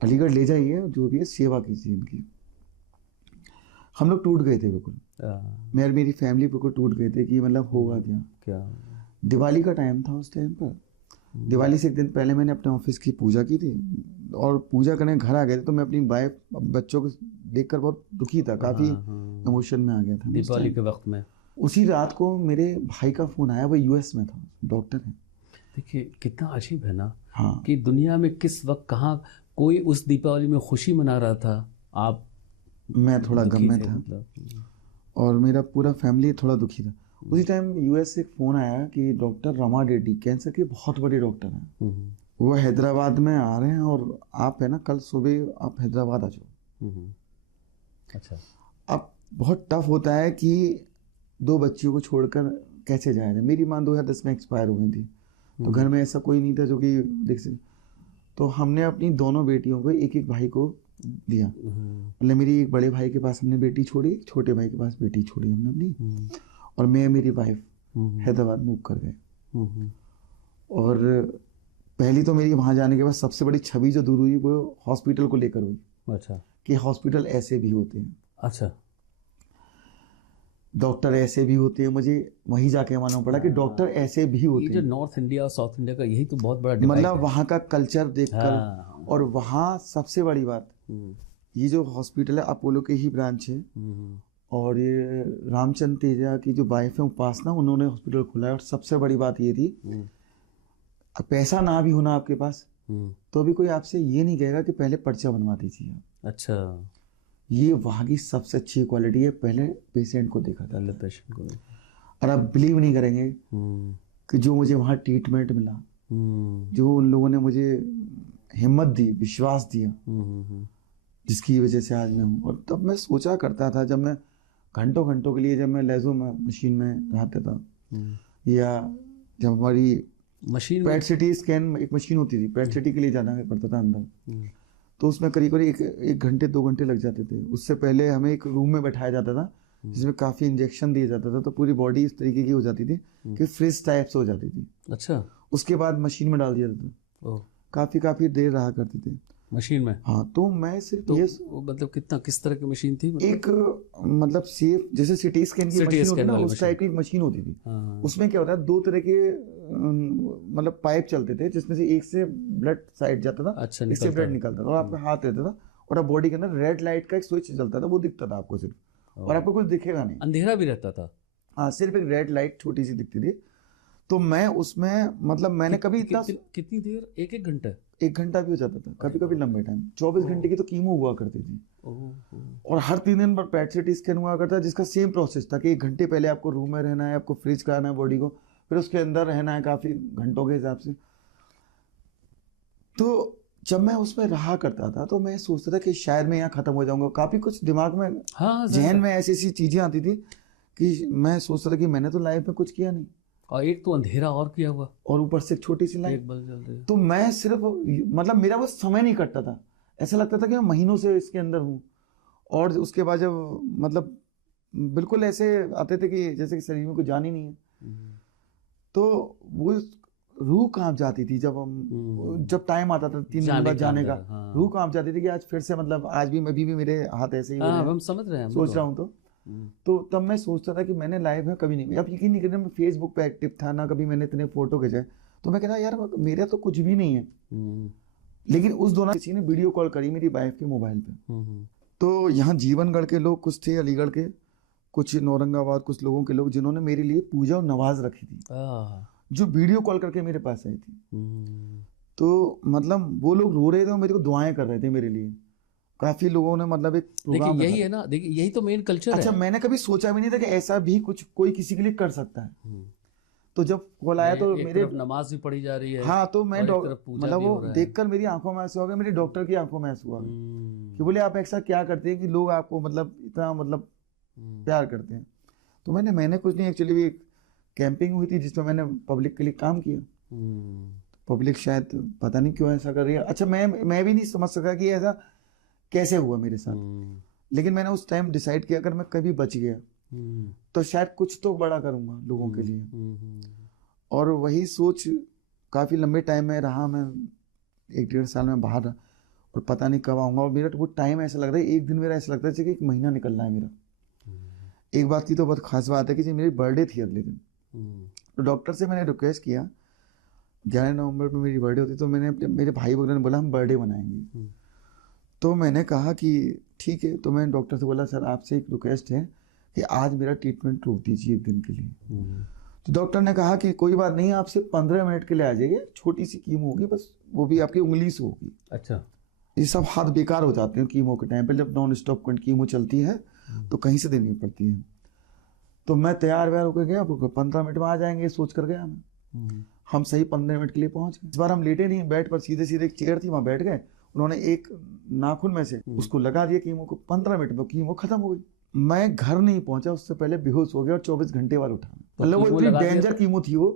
अलीगढ़ ले जाइए, जो भी है सेवा कीजिए इनकी। हम लोग टूट गए थे बिल्कुल, मेरी फैमिली बिल्कुल टूट गए थे कि मतलब होगा क्या। दिवाली का टाइम था उस टाइम पर। दिवाली से एक दिन पहले मैंने अपने ऑफिस की पूजा की थी और पूजा करने घर आ गए थे, तो मैं अपनी वाइफ बच्चों को देखकर बहुत दुखी था, काफ़ी इमोशन में आ गया था दिवाली के वक्त में। उसी रात को मेरे भाई का फ़ोन आया, वो यूएस में था, डॉक्टर है। देखिए कितना अजीब है ना। हाँ, कि दुनिया में किस वक्त कहाँ कोई उस दीपावली में खुशी मना रहा था, मैं थोड़ा गम में था और मेरा पूरा फैमिली थोड़ा दुखी था। उसी टाइम यूएस से एक फ़ोन आया कि डॉक्टर रमा रेड्डी, कैंसर के बहुत बड़े डॉक्टर हैं, वो हैदराबाद में आ रहे हैं और आप है ना कल सुबह आप हैदराबाद आ जाओ। अच्छा। अब बहुत टफ होता है कि 2 बच्चियों को छोड़कर कैसे जाया जाए। मेरी माँ 2010 में एक्सपायर हो गई थी, तो घर में ऐसा कोई नहीं था जो कि देख सके। तो हमने अपनी दोनों बेटियों को एक एक भाई को दिया। मतलब मेरी एक बड़े भाई के पास हमने बेटी छोड़ी, छोटे भाई के पास बेटी छोड़ी हमने अपनी, और मैं मेरी वाइफ हैदराबाद मूव कर गए। और पहली तो मेरी वहाँ जाने के बाद सबसे बड़ी छवि जो दूर हुई वो हॉस्पिटल को लेकर हुई। अच्छा। कि हॉस्पिटल ऐसे भी होते हैं। अच्छा, डॉक्टर ऐसे भी होते हैं। मुझे वहीं जाके मालूम पड़ा कि डॉक्टर ऐसे भी होते हैं। ये जो नॉर्थ इंडिया और साउथ इंडिया का यही तो बहुत बड़ा मतलब वहाँ का कल्चर देखकर। और वहाँ सबसे बड़ी बात, ये जो हॉस्पिटल है अपोलो के ही ब्रांच है, और ये रामचंद्र तेजा की जो वाइफ है उपासना, उन्होंने हॉस्पिटल खोला है। और सबसे बड़ी बात ये थी, पैसा ना भी होना आपके पास तो भी कोई आपसे ये नहीं कहेगा कि पहले पर्चा बनवा दीजिए। अच्छा, ये वहाँ की सबसे अच्छी क्वालिटी है। पहले पेशेंट को देखा था, पेशेंट को। और आप बिलीव नहीं करेंगे कि जो मुझे वहाँ ट्रीटमेंट मिला, जो उन लोगों ने मुझे हिम्मत दी, विश्वास दिया, जिसकी वजह से आज मैं हूँ। और तब मैं सोचा करता था, जब मैं घंटों घंटों के लिए जब मैं लेजो मशीन में रहता था, या जब हमारी मशीन पेट सिटी स्कैन एक मशीन होती थी, पेट सिटी के लिए जाना पड़ता था अंदर, तो उसमें करीब करीब 1 घंटे 2 घंटे लग जाते थे। उससे पहले हमें एक रूम में बैठाया जाता था जिसमें काफ़ी इंजेक्शन दिया जाता था, तो पूरी बॉडी इस तरीके की हो जाती थी कि फ्रिज टाइप से हो जाती थी। अच्छा। उसके बाद मशीन में डाल दिया जाता था। काफ़ी देर रहा करते थे मशीन में। हाँ, तो मैं सिर्फ तो ये मतलब किस तरह की मशीन थी? एक मतलब सेफ, जैसे सिटी स्कैन की मशीन होती है ना, उस टाइप की मशीन होती थी। उसमें क्या होता है, 2 तरह के मतलब पाइप चलते थे, जिसमें से एक से ब्लड साइड जाता था। अच्छा, इससे ब्लड निकलता था और आपका हाथ रहता था, और आप बॉडी के अंदर रेड लाइट का एक स्विच चलता था, वो दिखता था आपको सिर्फ, और आपको कुछ दिखेगा नहीं, अंधेरा भी रहता था। हाँ, सिर्फ एक रेड लाइट छोटी सी दिखती थी। तो मैं उसमें मतलब मैंने कभी इतना कितनी देर? 1 घंटा? 1 घंटा भी हो जाता था, कभी कभी लंबे टाइम। 24 घंटे की तो कीमो हुआ करती थी, और हर 3 दिन पर पेट सिटी स्कैन हुआ करता, जिसका सेम प्रोसेस था कि 1 घंटे पहले आपको रूम में रहना है, आपको फ्रिज कराना है बॉडी को, फिर उसके अंदर रहना है काफ़ी घंटों के हिसाब से। तो जब मैं उसमें रहा करता था तो मैं सोचता था कि शायद मैं यहाँ ख़त्म हो जाऊँगा। काफ़ी कुछ दिमाग में, जहन में ऐसी ऐसी चीज़ें आती थी कि मैं सोचता था कि मैंने तो लाइफ में कुछ किया नहीं, और एक तो अंधेरा और किया हुआ, और ऊपर से एक छोटी सी लाइट। तो मैं सिर्फ मतलब मेरा वो समय नहीं कटता था, ऐसा लगता था कि मैं महीनों से इसके अंदर हूँ। और उसके बाद जब मतलब बिल्कुल ऐसे आते थे कि जैसे कि शरीर में कुछ जान ही नहीं है, तो वो रूह कांप जाती थी जब हम जब टाइम आता था 3 दिन बाद जाने का, रूह कांप जाती थी कि आज फिर से मतलब आज भी अभी भी मेरे हाथ ऐसे ही हो रहे हैं, हम समझ रहे हैं, सोच रहा हूँ तो तब मैं सोचता था कि मैंने लाइफ में कभी नहीं, अब यकीन नहीं करना, मैं फेसबुक पे एक्टिव था ना, कभी मैंने इतने फोटो खिंचाए, तो मैं कहता यार मेरा तो कुछ भी नहीं है। लेकिन उस दौरान किसी ने वीडियो कॉल करी मेरी वाइफ के मोबाइल पे, तो यहाँ जीवनगढ़ के लोग कुछ थे, अलीगढ़ के कुछ, औरंगाबाद कुछ लोगों के लोग जिन्होंने मेरे लिए पूजा और नमाज रखी थी, जो वीडियो कॉल करके मेरे पास आई थी। तो मतलब वो लोग रो रहे थे और मेरे को दुआएं कर रहे थे मेरे लिए। काफी लोगों ने मतलब एक प्रोग्राम, यही है ना, देखिए यही तो मेन कल्चर है। अच्छा, मैंने कभी सोचा भी नहीं था कि ऐसा भी कुछ कोई किसी के लिए कर सकता है। तो जब कॉल आया तो मेरे नमाज भी पढ़ी जा रही है, हाँ, तो मैं मतलब वो देखकर मेरी आंखों में आंसू आ गए, मेरे डॉक्टर की आंखों में आंसू आ गए कि बोले आप ऐसा क्या करते हैं कि लोग आपको मतलब इतना मतलब प्यार करते हैं। तो मैंने कुछ नहीं, एक्चुअली एक कैंपिंग हुई थी जिसमें मैंने पब्लिक के लिए काम किया। पब्लिक शायद पता नहीं क्यों ऐसा कर रही है, अच्छा मैं भी नहीं समझ सका कि ऐसा कैसे हुआ मेरे साथ। लेकिन मैंने उस टाइम डिसाइड किया अगर मैं कभी बच गया तो शायद कुछ तो बड़ा करूंगा लोगों के लिए। और वही सोच काफी लंबे टाइम में रहा, मैं 1-1.5 साल में बाहर रहा और पता नहीं कब आऊंगा। और मेरा वो टाइम ऐसा लग रहा है, एक दिन मेरा ऐसा लगता है कि 1 महीना निकल रहा है मेरा। एक बात की तो बहुत खास बात है कि मेरी बर्थडे थी अगले दिन, तो डॉक्टर से मैंने रिक्वेस्ट किया, 11 नवंबर में मेरी बर्थडे होती, तो मैंने मेरे भाई वगैरह ने बोला हम बर्थडे मनाएंगे। तो मैंने कहा कि ठीक है, तो मैंने डॉक्टर से बोला सर आपसे एक रिक्वेस्ट है कि आज मेरा ट्रीटमेंट रोक दीजिए 1 दिन के लिए। तो डॉक्टर ने कहा कि कोई बात नहीं, आप सिर्फ 15 मिनट के लिए आ जाइए, छोटी सी कीमो होगी बस, वो भी आपकी उंगली से होगी। अच्छा, ये सब हाथ बेकार हो जाते हैं कीमो के टाइम पे, जब नॉन स्टॉप कीमो चलती है तो कहीं से देनी पड़ती है। तो मैं तैयार व्यार होकर गया, 15 मिनट में आ जाएंगे सोच कर गया मैं। हम सही 15 मिनट के लिए पहुंच गए। इस बार हम लेटे नहीं, बेड पर सीधे सीधे एक चेयर थी, वहां बैठ गए। उन्होंने एक नाखून में से उसको लगा दिया कीमो को, 15 मिनट में कीमो खत्म हो गई। मैं घर नहीं पहुंचा उससे पहले बेहोश हो गया और 24 घंटे बाद उठा। मतलब वो इतनी डेंजर कीमो थी वो,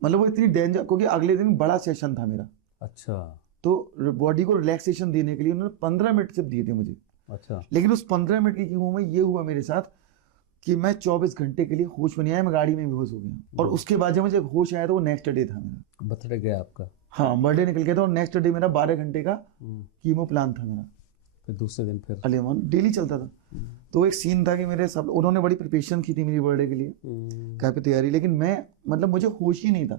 मतलब वो इतनी डेंजर, क्योंकि अगले दिन बड़ा सेशन था मेरा। अच्छा, तो बॉडी को रिलैक्सेशन देने के लिए उन्होंने 15 मिनट सिर्फ दिए थे मुझे। अच्छा, लेकिन उस 15 मिनट की कीमो में ये हुआ मेरे साथ कि मैं 24 घंटे के लिए होश में नहीं आया, मैं गाड़ी में बेहोश हो गया। और उसके बाद जब मुझे होश आया तो वो नेक्स्ट डे था मेरा। बर्थडे गया आपका? हाँ, बर्थडे निकल गया था और नेक्स्ट डे मेरा 12 घंटे का कीमो प्लान था मेरा। फिर दूसरे दिन फिर अलेमन डेली चलता था। तो एक सीन था कि मेरे सब, उन्होंने बड़ी प्रिपरेशन की थी मेरी बर्थडे के लिए, काफी तैयारी, लेकिन मैं मतलब मुझे होश ही नहीं था।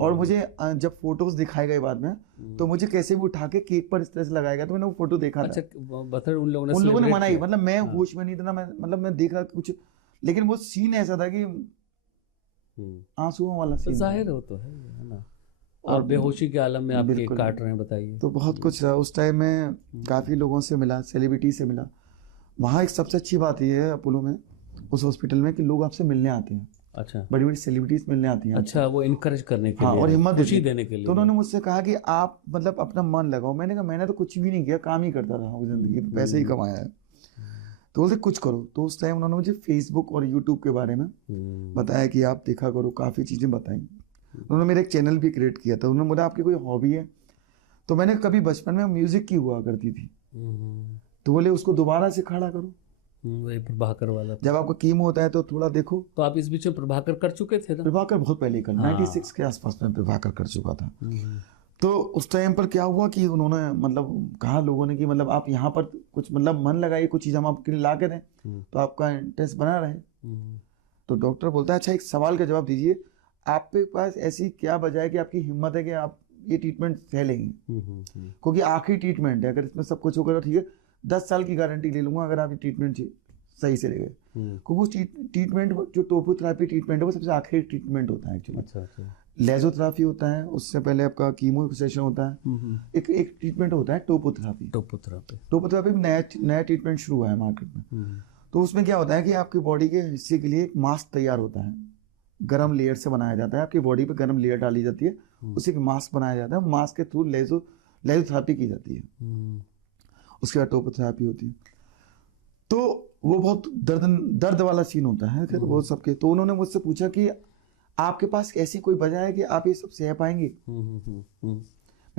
और मुझे जब फोटोज दिखाए गए बाद में, तो मुझे कैसे भी उठा के केक पर इस तरह से लगाया गया, तो मैंने वो फोटो देखा था। उन लोगों ने मनाई, मतलब मैं होश में नहीं था ना, मैं देख रहा कुछ, लेकिन वो सीन ऐसा था कि आंसुओं वाला सीन, जाहिर हो तो है ना, और बेहोशी के आलम में आप केक काट रहे हैं, बताइए। तो बहुत कुछ रहा उस टाइम में, काफी लोगों से मिला, सेलिब्रिटी से मिला। वहाँ एक सबसे अच्छी बात ये है अपोलो में, उस हॉस्पिटल में, कि लोग आपसे मिलने आते हैं। अच्छा, बड़ी बड़ी सेलिब्रिटीज मिलने आती हैं। अच्छा, वो इनकरेज करने के लिए, और हिम्मत खुशी देने के लिए। तो उन्होंने मुझसे कहा कि आप मतलब अपना मन लगाओ। मैंने कहा मैंने तो कुछ भी नहीं किया, काम ही करता रहा जिंदगी, पैसे ही कमाया है। तो बोलते कुछ करो। तो उस टाइम उन्होंने मुझे फेसबुक और यूट्यूब के बारे में बताया कि आप देखा करो, काफ़ी चीज़ें बताई। उन्होंने मेरा एक चैनल भी क्रिएट किया था। उन्होंने बोला आपकी कोई हॉबी है? तो मैंने कभी बचपन में म्यूजिक की हुआ करती थी, तो बोले उसको दोबारा से खड़ा करो। वही प्रभाकर वाला, जब आपका कीमो होता है तो थोड़ा देखो। तो आप इस बीच में प्रभाकर कर चुके थे ना? प्रभाकर बहुत पहले कर 96 के आसपास में प्रभाकर कर चुका था। तो उस टाइम पर क्या हुआ कि उन्होंने मतलब कहा लोगों ने कि मतलब आप यहाँ पर कुछ मतलब मन लगाइए, कुछ चीज़ हम आपके लिए ला के दें तो आपका इंटरेस्ट बना रहे। तो डॉक्टर बोलता है अच्छा एक सवाल का जवाब दीजिए, आपके पास ऐसी क्या वजह है कि आपकी हिम्मत है कि आप ये ट्रीटमेंट सह लेंगे? क्योंकि आखिरी ट्रीटमेंट है, अगर इसमें सब कुछ होगा तो ठीक है, 10 साल की गारंटी ले लूंगा अगर आप ये ट्रीटमेंट सही से ले गए। क्योंकि वो ट्रीटमेंट जो टोपोथेरेपी ट्रीटमेंट है वो सबसे आखिरी ट्रीटमेंट होता है एक्चुअली। अच्छा, लेजोथेरेपी होता है, उससे पहले आपका कीमो सेशन होता है। एक ट्रीटमेंट होता है टोपोथेरेपी नया ट्रीटमेंट शुरू हुआ है मार्केट में। तो उसमें क्या होता है कि आपकी बॉडी के हिस्से के लिए एक मास्क तैयार होता है, गर्म लेयर से बनाया जाता है। आपकी बॉडी पे गर्म लेयर डाली जाती है, उसी का मास्क बनाया जाता है। मास्क के थ्रू लेजोथेरेपी की जाती है। उसके बाद टोपोथेरेपी होती है। तो वो बहुत दर्द वाला सीन होता है फिर वो सबके। तो उन्होंने मुझसे पूछा कि आपके पास ऐसी कोई वजह है कि आप ये सब सह पाएंगे?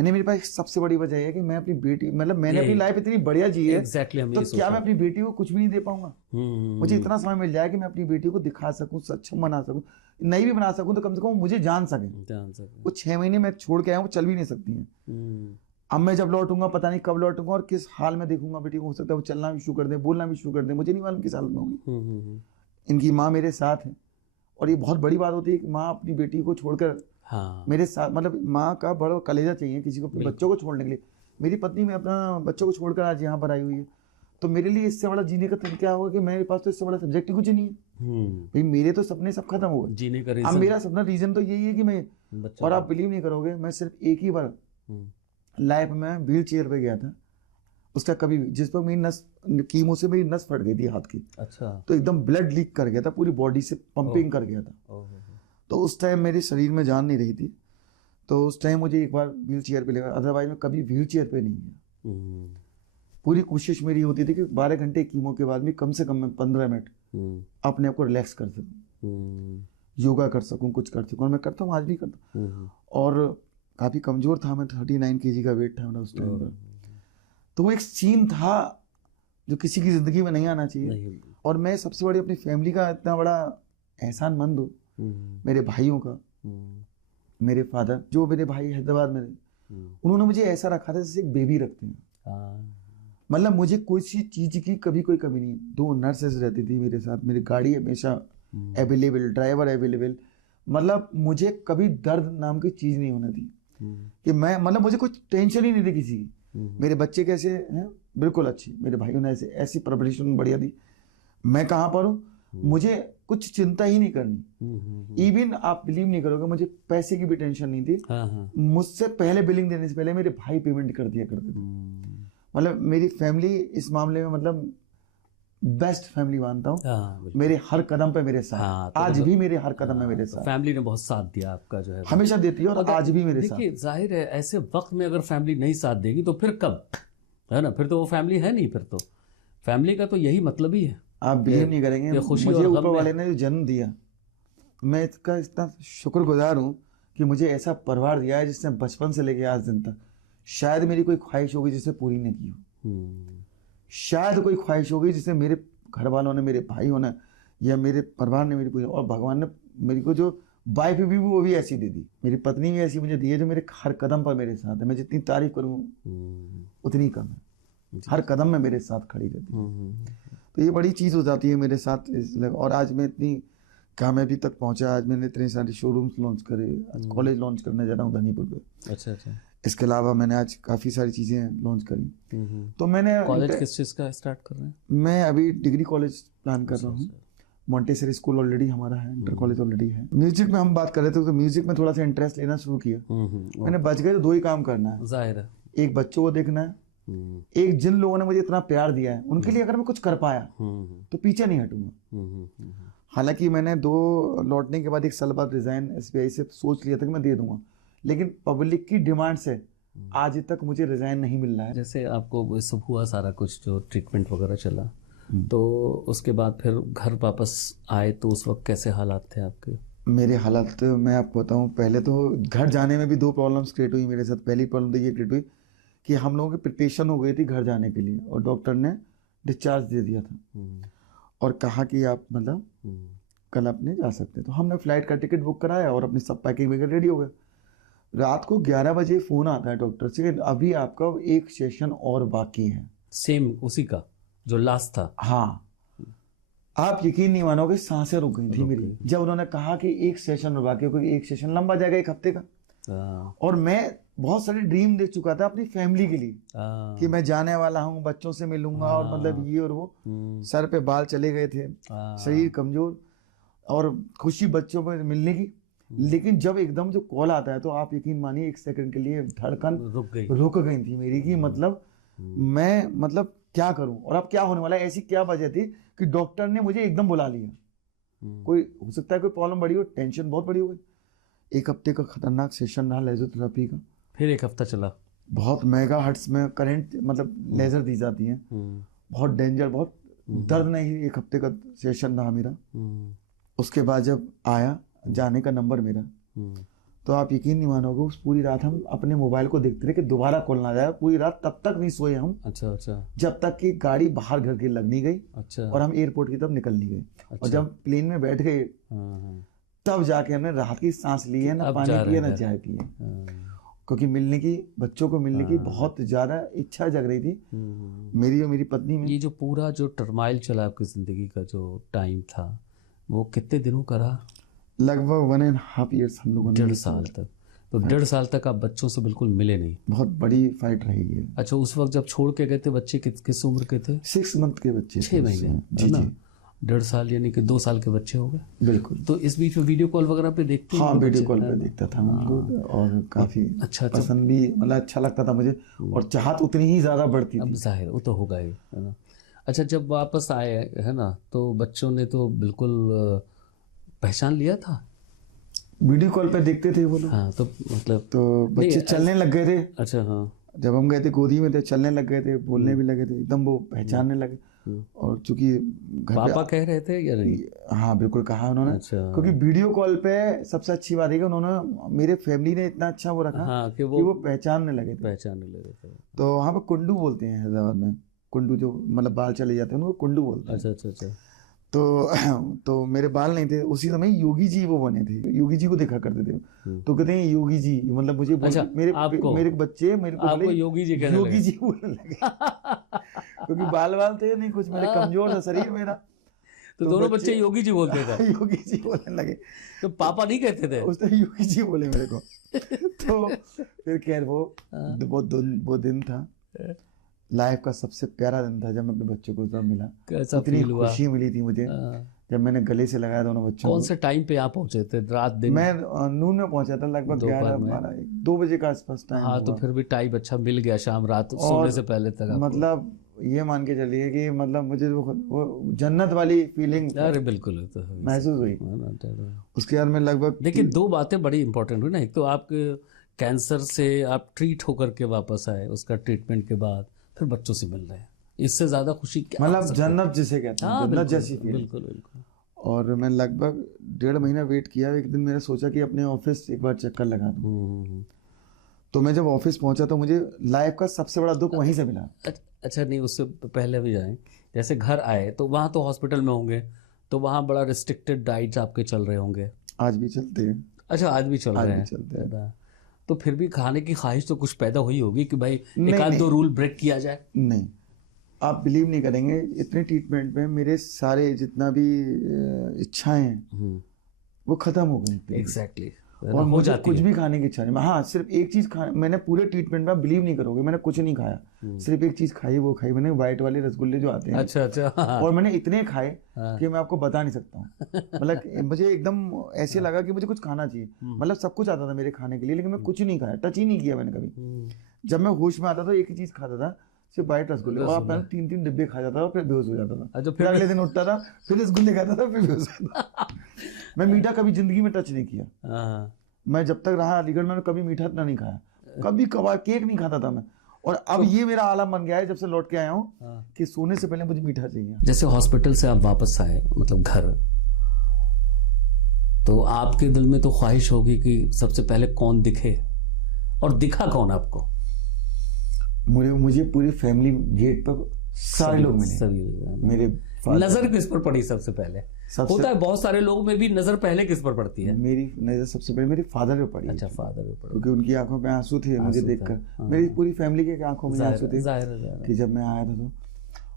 मैंने, मेरे पास सबसे बड़ी वजह है कि मैं अपनी बेटी, मतलब मैंने अपनी लाइफ इतनी बढ़िया जी है, तो क्या मैं अपनी बेटी को कुछ भी नहीं दे पाऊंगा? मुझे इतना समय मिल जाए कि मैं अपनी बेटी को दिखा सकूं, सक्षम बना सकूं, नहीं भी बना सकूं तो कम से कम मुझे जान सके। वो 6 महीने मैं छोड़ के आया हूँ, वो चल भी नहीं सकती हैं। अब मैं जब लौटूंगा पता नहीं कब लौटूंगा और किस हाल में देखूंगा बेटी को। हो सकता है वो चलना भी शुरू कर दे, बोलना भी शुरू कर दे, मुझे नहीं मालूम किस हाल में होगी। इनकी माँ मेरे साथ है और ये बहुत बड़ी बात होती है कि माँ अपनी बेटी को छोड़कर मेरे साथ, मतलब माँ का बड़ा कलेजा चाहिए किसी को अपने बच्चों को छोड़ने के लिए। मेरी पत्नी में अपना बच्चों को छोड़कर आज यहाँ पर आई हुई है, तो मेरे लिए इससे बड़ा जीने का तरीका क्या होगा कि मेरे पास तो इससे बड़ा सब्जेक्ट ही कुछ नहीं है भाई। मेरे तो सपने सब खत्म हो गए जीने का। अब मेरा सपना रीजन तो यही है कि मैं, और आप बिलीव नहीं करोगे, मैं सिर्फ एक ही बार लाइफ में व्हील चेयर पे गया था, उसका कभी, जिस पर मेरी नस, कीमो से मेरी नस फट गई थी हाथ की। अच्छा। तो एकदम ब्लड लीक कर गया था, पूरी बॉडी से पंपिंग कर गया था। तो उस टाइम मेरे शरीर में जान नहीं रही थी, तो उस टाइम मुझे एक बार व्हील चेयर पे लगा, अदरवाइज मैं कभी व्हील चेयर पे नहीं गया। पूरी कोशिश मेरी होती थी कि 12 घंटे कीमो के बाद भी कम से कम मैं 15 मिनट अपने आप को रिलैक्स कर सकूं, योगा कर सकूं, कुछ कर सकूं। और मैं करता हूँ, आज भी करता हूँ। और काफ़ी कमज़ोर था मैं, 39 kg का वेट था मेरा उस टाइम पर। तो वो एक सीन था जो किसी की ज़िंदगी में नहीं आना चाहिए। और मैं सबसे बड़ी अपनी फैमिली का इतना बड़ा एहसानमंद हूँ, मेरे भाइयों का। मेरे फादर, जो मेरे भाई हैदराबाद में थे, उन्होंने मुझे ऐसा रखा था जैसे एक बेबी रखते हैं। मतलब मुझे कोई सी चीज़ की कभी कोई कमी नहीं। 2 नर्सेस रहती थी मेरे साथ, मेरी गाड़ी हमेशा अवेलेबल, ड्राइवर अवेलेबल। मतलब मुझे कभी दर्द नाम की चीज़ नहीं होने दी कि मैं, मतलब मुझे कुछ टेंशन ही नहीं थी किसी की। मेरे बच्चे कैसे हैं? बिल्कुल अच्छी। मेरे भाइयों ने ऐसी परवरिश बढ़िया दी। मैं कहाँ पर हूँ, मुझे कुछ चिंता ही नहीं करनी। इवन आप बिलीव नहीं करोगे, मुझे पैसे की भी टेंशन नहीं थी। मुझसे पहले बिलिंग देने से पहले मेरे भाई पेमेंट कर दिया करते थे। मतलब मेरी फैमिली इस मामले में, मतलब बेस्ट फैमिली मानता हूँ। मेरे हर कदम पे मेरे साथ, आज भी मेरे हर कदम में मेरे साथ। फैमिली ने बहुत साथ दिया आपका, जो है हमेशा देती है और आज भी मेरे साथ। देखिए, जाहिर है ऐसे वक्त में अगर फैमिली नहीं साथ देगी तो फिर कब, है ना? फिर तो वो फैमिली है नहीं। फिर तो फैमिली का तो यही मतलब ही है। आप बिलीव नहीं करेंगे, मुझे ऊपर वाले ने जो जन्म दिया, मैं इसका इतना शुक्रगुजार हूँ कि मुझे ऐसा परिवार दिया है जिसने बचपन से लेके आज दिन तक, शायद मेरी कोई ख्वाहिश होगी जिसे पूरी नहीं की हो, शायद कोई ख्वाहिश होगी जिसे मेरे घर वालों ने, मेरे भाइयों ने या मेरे परिवार ने मेरी पूरी, और भगवान ने मेरी को जो वाइफ भी वो भी ऐसी दे दी, मेरी पत्नी भी ऐसी मुझे दी है जो मेरे हर कदम पर मेरे साथ है। मैं जितनी तारीफ करूँ उतनी कम है, हर कदम में मेरे साथ खड़ी रहती है। तो ये बड़ी चीज़ हो जाती है मेरे साथ। और आज मैं इतनी कामयाबी तक पहुंचा, आज मैंने इतने सारे शोरूम्स लॉन्च करे, आज कॉलेज लॉन्च करने जा रहा हूँ धनीपुर पे। अच्छा अच्छा। इसके अलावा मैंने आज काफ़ी सारी चीज़ें लॉन्च करी। तो मैंने कॉलेज किस चीज़ का स्टार्ट कर रहे हैं? मैं अभी डिग्री कॉलेज प्लान कर रहा हूँ। मॉन्टेसरी स्कूल ऑलरेडी हमारा है, इंटर कॉलेज ऑलरेडी है। म्यूजिक में हम बात कर रहे थे तो म्यूजिक में थोड़ा सा इंटरेस्ट लेना शुरू किया। मैंने बच गए तो 2 ही काम करना है, जाहिर है। एक बच्चों को देखना है, एक जिन लोगों ने मुझे इतना प्यार दिया है उनके लिए अगर मैं कुछ कर पाया तो पीछे नहीं हटूंगा। हालांकि मैंने 2 लौटने के बाद 1 साल बाद रिजाइन SBI से सोच लिया था कि मैं दे दूंगा, लेकिन पब्लिक की डिमांड से आज तक मुझे रिजाइन नहीं मिल रहा है। जैसे आपको सब हुआ सारा कुछ, जो ट्रीटमेंट वगैरह चला, तो उसके बाद फिर घर वापस आए तो उस वक्त कैसे हालात थे आपके? मेरे हालात मैं आपको बताऊं, पहले तो घर जाने में भी 2 प्रॉब्लम्स क्रिएट हुई मेरे साथ। पहली प्रॉब्लम तो ये क्रिएट हुई कि हम लोगों की प्रिपरेशन हो गई थी घर जाने के लिए और डॉक्टर ने डिस्चार्ज दे दिया था और कहा कि आप मतलब कल अपने जा सकते। तो हमने फ्लाइट का टिकट बुक कराया और अपनी सब पैकिंग वगैरह रेडी हो गए। रात को 11 बजे फ़ोन आता है डॉक्टर से, अभी आपका 1 सेशन और बाकी है। सेम उसी का जो लास्ट था? हाँ। आप यकीन नहीं मानोगे, सांसें रुक गई थी मेरी जब उन्होंने कहा कि 1 सेशन और बाकी है, क्योंकि 1 सेशन लंबा जाएगा 1 हफ्ते का। और मैं बहुत सारे ड्रीम देख चुका था अपनी फैमिली के लिए कि मैं जाने वाला हूँ, बच्चों से मिलूंगा और मतलब ये और वो। सर पे बाल चले गए थे, शरीर कमजोर और खुशी बच्चों में मिलने की। लेकिन जब एकदम जो कॉल आता है तो आप यकीन मानिए 1 सेकंड के लिए धड़कन रुक गई थी मेरी कि मतलब मैं मतलब क्या करूं और अब क्या होने वाला है। ऐसी क्या वजह थी कि डॉक्टर ने मुझे एकदम बुला लिया। कोई हो सकता है कोई प्रॉब्लम बड़ी हो, टेंशन बहुत बड़ी हो गई। 1 हफ्ते का खतरनाक सेशन रहा लेजर का। फिर 1 हफ्ता चला। बहुत मेगा हर्ट्स में करंट मतलब लेजर दी जाती है, बहुत डेंजर, बहुत दर्द नहीं। 1 हफ्ते का सेशन रहा मेरा। उसके बाद जब आया जाने का नंबर मेरा, तो आप यकीन नहीं मानोगे, उस पूरी रात हम अपने मोबाइल को देखते रहे कि दोबारा कॉल ना जाए। पूरी रात तब तक नहीं सोए हम। अच्छा। जब तक कि गाड़ी बाहर घर की लग नहीं गई। अच्छा। और हम एयरपोर्ट की तरफ निकल नहीं गए। अच्छा। और जब प्लेन में बैठ गए तब जाके हमने राहत की सांस ली है, ना पानी पिए ना चाय पिए, क्योंकि मिलने की, बच्चों को मिलने की बहुत ज्यादा इच्छा जग रही थी मेरी और मेरी पत्नी में। ये जो पूरा जो टर्माइल चला आपकी जिंदगी का जो टाइम था, वो कितने दिनों का रहा? लगभग 1.5 years हम लोगों ने। 1.5 साल तक। तो 1.5 साल तक आप बच्चों से बिल्कुल मिले नहीं? बहुत बड़ी फाइट रही है। अच्छा, उस वक्त जब छोड़ के गए थे बच्चे किस उम्र के थे? 6 month के बच्चे। 6 महीने। जी जी। 1.5 साल यानी कि 2 साल के बच्चे हो गए। बिल्कुल। तो इस बीच में वीडियो कॉल वगैरह पे देखते? हाँ, वीडियो कॉल पे देखता था उनको, और काफी अच्छा पसंद भी, मतलब अच्छा लगता था मुझे, और चाहत उतनी ही ज्यादा बढ़ती थी। अब जाहिर वो तो होगा ही, है ना। अच्छा, जब वापस आए, है ना, तो बच्चों ने तो बिल्कुल पहचान लिया था? वीडियो कॉल पे देखते थे वो लोग। हाँ, तो मतलब तो बच्चे चलने लग गए थे। अच्छा। हाँ, जब हम गए थे गोदी में थे, चलने लग गए थे, बोलने भी लगे थे, एकदम वो पहचानने लगे। और चूंकि घर पापा कह रहे थे या नहीं? हाँ, बिल्कुल कहा उन्होंने। अच्छा। क्योंकि वीडियो कॉल पे सबसे अच्छी बात है कि उन्होंने, मेरे फैमिली ने इतना अच्छा वो रखा। हाँ, कि वो पहचानने लगे थे। तो वहाँ पे कुंडू बोलते हैं हैदराबाद में। कुंडू जो मतलब बाल चले जाते हैं उनको कुंडू बोलते हैं। अच्छा। तो मेरे बाल नहीं थे उसी समय, योगी जी वो बने थे, योगी जी को देखा करते थे। तो कहते हैं योगी जी, मतलब मुझे अच्छा, मेरे बच्चे मेरे को आपको योगी जी बोलने लगे क्योंकि बाल थे नहीं कुछ, मेरे कमजोर था शरीर मेरा। तो दोनों बच्चे योगी जी बोलते थे? योगी जी बोलने लगे। तो पापा नहीं कहते थे? उसने योगी जी बोले मेरे को। तो फिर खैर वो दिन था, लाइफ का सबसे प्यारा दिन था जब मैं अपने बच्चों को तब मिला। इतनी खुशी मिली थी मुझे जब मैंने गले से लगाया दोनों बच्चों को। कौन से टाइम पे आप पहुंचे थे? रात दिन? मैं नून में पहुंचा था, लगभग 11-12-2 बजे का आसपास टाइम। हाँ, तो फिर भी टाइम अच्छा मिल गया, शाम रात सोने से पहले तक। मतलब ये मान के चलिए कि मतलब मुझे वो जन्नत वाली फीलिंग, अरे बिल्कुल तो महसूस हुई। उसके बाद में लगभग, देखिए 2 बातें बड़ी इंपॉर्टेंट हुई ना। एक तो आप कैंसर से आप ट्रीट होकर के वापस आए, उसका ट्रीटमेंट के बाद फिर बच्चों से मिल रहे हैं, इससे ज्यादा खुशी क्या? मतलब जन्नत जिसे कहते हैं, जन्नत जैसी फीलिंग। बिल्कुल। और मैं लगभग 1.5 महीना वेट किया। एक दिन मैंने सोचा कि अपने ऑफिस एक बार चक्कर लगा दूं। तो मैं जब ऑफिस पहुंचा तो मुझे लाइफ का सबसे बड़ा दुख वहीं से मिला। अच्छा, नहीं उससे पहले भी जाएं, जैसे घर आए तो वहाँ तो हॉस्पिटल में होंगे, तो वहाँ बड़ा रिस्ट्रिक्टेड डाइट्स आपके चल रहे होंगे? आज भी चलते हैं। अच्छा, आज भी चल रहे हैं। तो फिर भी खाने की ख्वाहिश तो कुछ पैदा हुई होगी कि भाई एक आध 2 रूल ब्रेक किया जाए? नहीं, आप बिलीव नहीं करेंगे, इतने ट्रीटमेंट में मेरे सारे जितना भी इच्छाएं हैं वो खत्म हो गई। एग्जैक्टली। और मुझे कुछ भी खाने की इच्छा नहीं। हाँ, सिर्फ एक चीज मैंने पूरे ट्रीटमेंट में, बिलीव नहीं करोगे, मैंने कुछ नहीं खाया। सिर्फ एक चीज खाई, वो खाई मैंने व्हाइट वाले रसगुल्ले जो आते हैं। अच्छा। और मैंने इतने खाए कि मैं आपको बता नहीं सकता हूँ। मतलब मुझे एकदम ऐसे लगा कि मुझे कुछ खाना चाहिए। मतलब सब कुछ आता था मेरे खाने के लिए, लेकिन मैं कुछ नहीं खाया, टच ही नहीं किया मैंने कभी। जब मैं होश में आता था एक ही चीज खाता था, सिर्फ व्हाइट रसगुल्ले, और पहले 3 डिब्बे खा जाता था, फिर बेहोश हो जाता था। फिर अगले दिन उठता था, फिर रसगुल्ले खाता था, फिर बेहोश होता था। मैं मीठा कभी जिंदगी में टच नहीं किया। मैं जब तक रहा अलीगढ़ में कभी मीठा इतना नहीं खाया, कभी कभार केक नहीं खाता था मैं। और अब ये मेरा आलम बन गया है जब से लौट के आया हूँ कि सोने से पहले मुझे मीठा चाहिए। जैसे हॉस्पिटल से आप वापस आए, मतलब घर, तो आपके दिल में तो ख्वाहिश होगी कि सबसे पहले कौन दिखे, और दिखा कौन आपको? मुझे पूरी फैमिली गेट पर सारे लोग मिले। सभी मेरे नजर किस पर पड़ी सबसे पहले? होता है बहुत सारे लोगों में भी नजर पहले किस पर पड़ती है? मेरी नजर सबसे पहले मेरे फादर पे पड़ी। अच्छा, फादर पे पड़ी, क्योंकि उनकी आंखों में आंसू थे मुझे देखकर। मेरी पूरी फैमिली के आंखों में आंसू थे कि जब मैं आया था तो।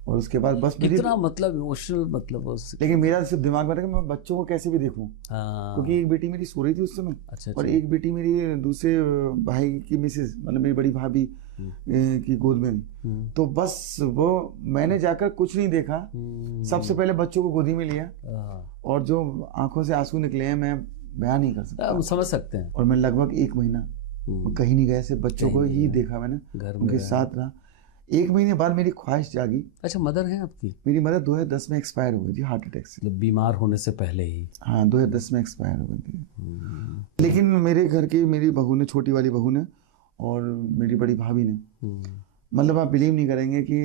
और उसके बाद बस कितना मतलब इमोशनल, मतलब लेकिन मेरा सिर्फ दिमाग में था कि मैं बच्चों को कैसे भी देखूं, क्योंकि एक बेटी मेरी सो रही थी उस समय। अच्छा। और एक बेटी मेरी दूसरे भाई की मिसेज, मतलब मेरी बड़ी भाभी की गोद में। तो बस वो मैंने जाकर कुछ नहीं देखा, सबसे पहले बच्चों को गोदी में लिया, और जो आंखों से आंसू निकले हैं मैं बयान नहीं कर सकता। हम समझ सकते हैं। और मैं लगभग 1 महीना कहीं नहीं गया, सिर्फ बच्चों को ही देखा मैंने, उनके साथ रहा। 1 महीने बाद मेरी ख्वाहिश जागी। अच्छा, मदर है आपकी? मेरी मदर 2010 में एक्सपायर हो गई थी, हार्ट अटैक से। बीमार होने से पहले ही? हाँ, 2010 में एक्सपायर हो गई थी। लेकिन मेरे घर की मेरी बहू ने, छोटी वाली बहू ने, और मेरी बड़ी भाभी ने, मतलब आप बिलीव नहीं करेंगे कि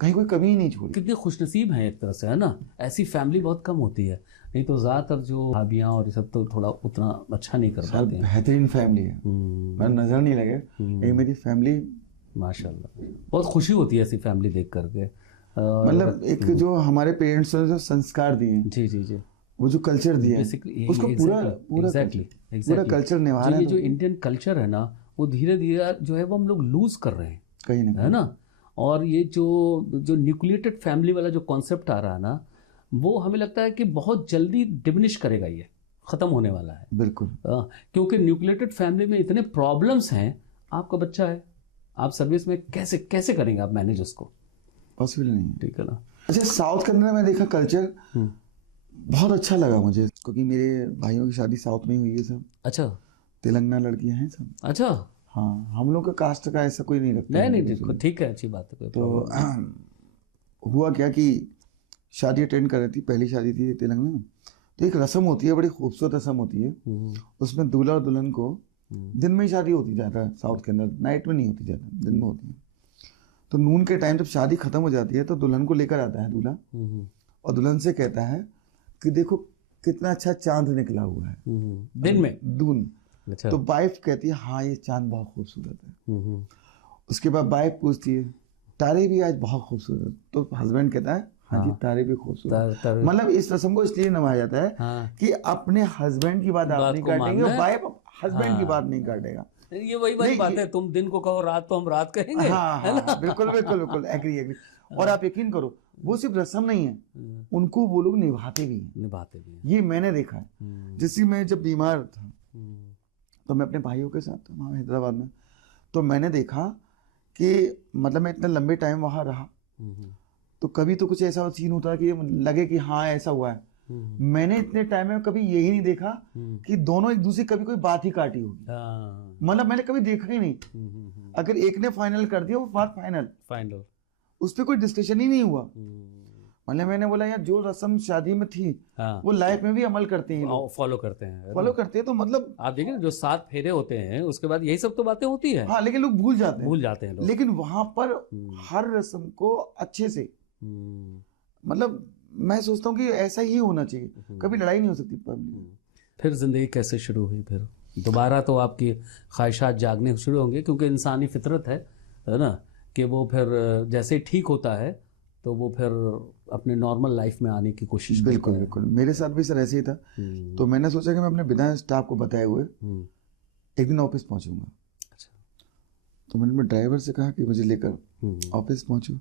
कहीं कोई कमी ही नहीं छोड़ी। कितने खुशनसीब हैं एक तरह से, है ना। ऐसी फैमिली बहुत कम होती है नहीं तो ज़्यादातर जो भाभियाँ और ये सब तो थोड़ा उतना अच्छा नहीं कर पाते हैं। बेहतरीन फैमिली है, मेरा नज़र नहीं लगे, ये मेरी फैमिली माशाल्लाह। बहुत खुशी होती है ऐसी फैमिली देख करके। मतलब एक जो हमारे पेरेंट्स ने जो संस्कार दिए, जी जी जी, वो जो कल्चर दिया है उसको पूरा कल्चर निभा रहे हैं। ये जो इंडियन कल्चर है ना, वो धीरे धीरे जो है वो हम लोग लूज कर रहे हैं कहीं ना, है ना। और ये जो न्यूक्लिएटेड फैमिली वाला जो कॉन्सेप्ट आ रहा है ना, वो हमें लगता है कि बहुत जल्दी डिमिनिश करेगा, ये ख़त्म होने वाला है। बिल्कुल, क्योंकि न्यूक्लिएटेड फैमिली में इतने प्रॉब्लम्स हैं। आपका बच्चा है, आप सर्विस में कैसे करेंगे आप मैनेज उसको? पॉसिबल नहीं है, ठीक है ना। अच्छा, साउथ के अंदर मैं देखा कल्चर बहुत अच्छा लगा मुझे, क्योंकि मेरे भाइयों की शादी साउथ में ही हुई है सब। अच्छा, तेलंगाना लड़कियां हैं सब। अच्छा, हाँ, हम लोग का कास्ट का ऐसा कोई नहीं रखता। नहीं ठीक है, अच्छी बात है। तो हुआ क्या कि शादी अटेंड कर रही थी, पहली शादी थी तेलंगाना में। तो एक रस्म होती है, बड़ी खूबसूरत रस्म होती है, उसमें दूल्हा और दुल्हन को दिन में ही शादी होती ज़्यादा, साउथ के अंदर नाइट में नहीं होती ज़्यादा, दिन में होती है। तो नून के टाइम जब शादी खत्म हो जाती है तो दुल्हन को लेकर आता है दूल्हा, और दुल्हन से कहता है कि देखो कितना अच्छा चांद निकला हुआ है दिन में, दून। अच्छा। तो वाइफ कहती है हाँ ये चांद बहुत खूबसूरत है। उसके बाद वाइफ पूछती है तारे भी आज बहुत खूबसूरत। तो हस्बैंड कहता है हाँ जी तारे भी खूबसूरत। मतलब इस रस्म को इसलिए निभाया जाता है कि अपने हस्बैंड की बात आप नहीं काटेंगे, वाइफ हस्बैंड की बात नहीं काटेगा। ये वही बात है, तुम दिन को कहो रात तो हम रात कहेंगे। हाँ, बिल्कुल एग्री। और आप यकीन करो वो सिर्फ रस्म नहीं है, उनको वो लोग निभाते भी हैं। ये मैंने देखा है। जैसे मैं जब बीमार था तो मैं अपने भाइयों के साथ था वहाँ हैदराबाद में, तो मैंने देखा कि मतलब मैं इतना लंबे टाइम वहाँ रहा, तो कभी तो कुछ ऐसा सीन होता है कि लगे कि हाँ ऐसा हुआ है। मैंने इतने टाइम में कभी यही नहीं देखा कि दोनों एक दूसरे कभी कोई बात ही काटी होगी। मतलब मैंने कभी देखा ही नहीं। अगर एक ने फाइनल कर दिया वो बात फाइनल, उस पर कोई डिस्कशन ही नहीं हुआ। मतलब मैंने बोला यार जो रस्म शादी में थी वो लाइफ में भी अमल करते हैं, फॉलो करते हैं। तो मतलब आप देखिए जो 7 फेरे होते हैं उसके बाद यही सब तो बातें होती है। हाँ, लेकिन लोग भूल जाते हैं लोग। लेकिन वहां पर हर रस्म को अच्छे से, मतलब मैं सोचता हूँ कि ऐसा ही होना चाहिए, कभी लड़ाई नहीं हो सकती पब्लिक। फिर जिंदगी कैसे शुरू हुई? फिर दोबारा तो आपकी ख्वाहिशात जागने शुरू होंगे, क्योंकि इंसानी फितरत है ना, कि वो फिर जैसे ठीक होता है तो वो फिर अपने नॉर्मल लाइफ में आने की कोशिश करता है। बिल्कुल मेरे साथ भी सर ऐसे ही था। तो मैंने सोचा कि मैं अपने बिना स्टाफ को बताए हुए एक दिन ऑफिस पहुंचूंगा। अच्छा। तो मैंने अपने ड्राइवर से कहा कि मुझे लेकर ऑफिस पहुंचो।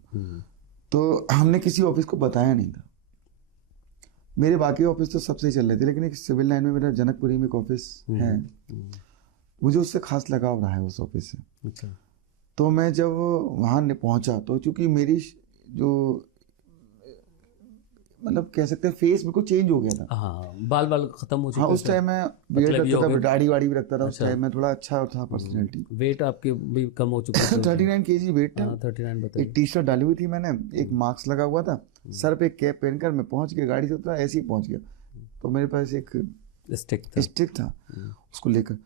तो हमने किसी ऑफिस को बताया नहीं था। मेरे बाकी ऑफिस तो सबसे चल रहे थे, लेकिन एक सिविल लाइन में मेरा जनकपुरी में एक ऑफिस है, मुझे उससे खास लगाव रहा है उस ऑफिस से। अच्छा। तो मैं जब वहाँ पहुँचा तो चूंकि मेरी जो मतलब कह सकते हैं फेस बिल्कुल चेंज हो गया था। हाँ, बाल खत्म हो चुके। हाँ, उस टाइम मैं बियर्ड रखता था, दाढ़ी वाड़ी भी रखता था। उस टाइम मैं थोड़ा अच्छा था पर्सनैलिटी। वेट आपके भी कम हो चुका था। 39 kg वेट था। 39 बताइए। एक टी शर्ट डाली हुई थी मैंने, एक मास्क लगा हुआ था, सर पे कैप पहनकर मैं पहुंच गया, गाड़ी से उतरा, ऐसे ही पहुंच गया। तो मेरे पास एक स्टिक था उसको लेकर।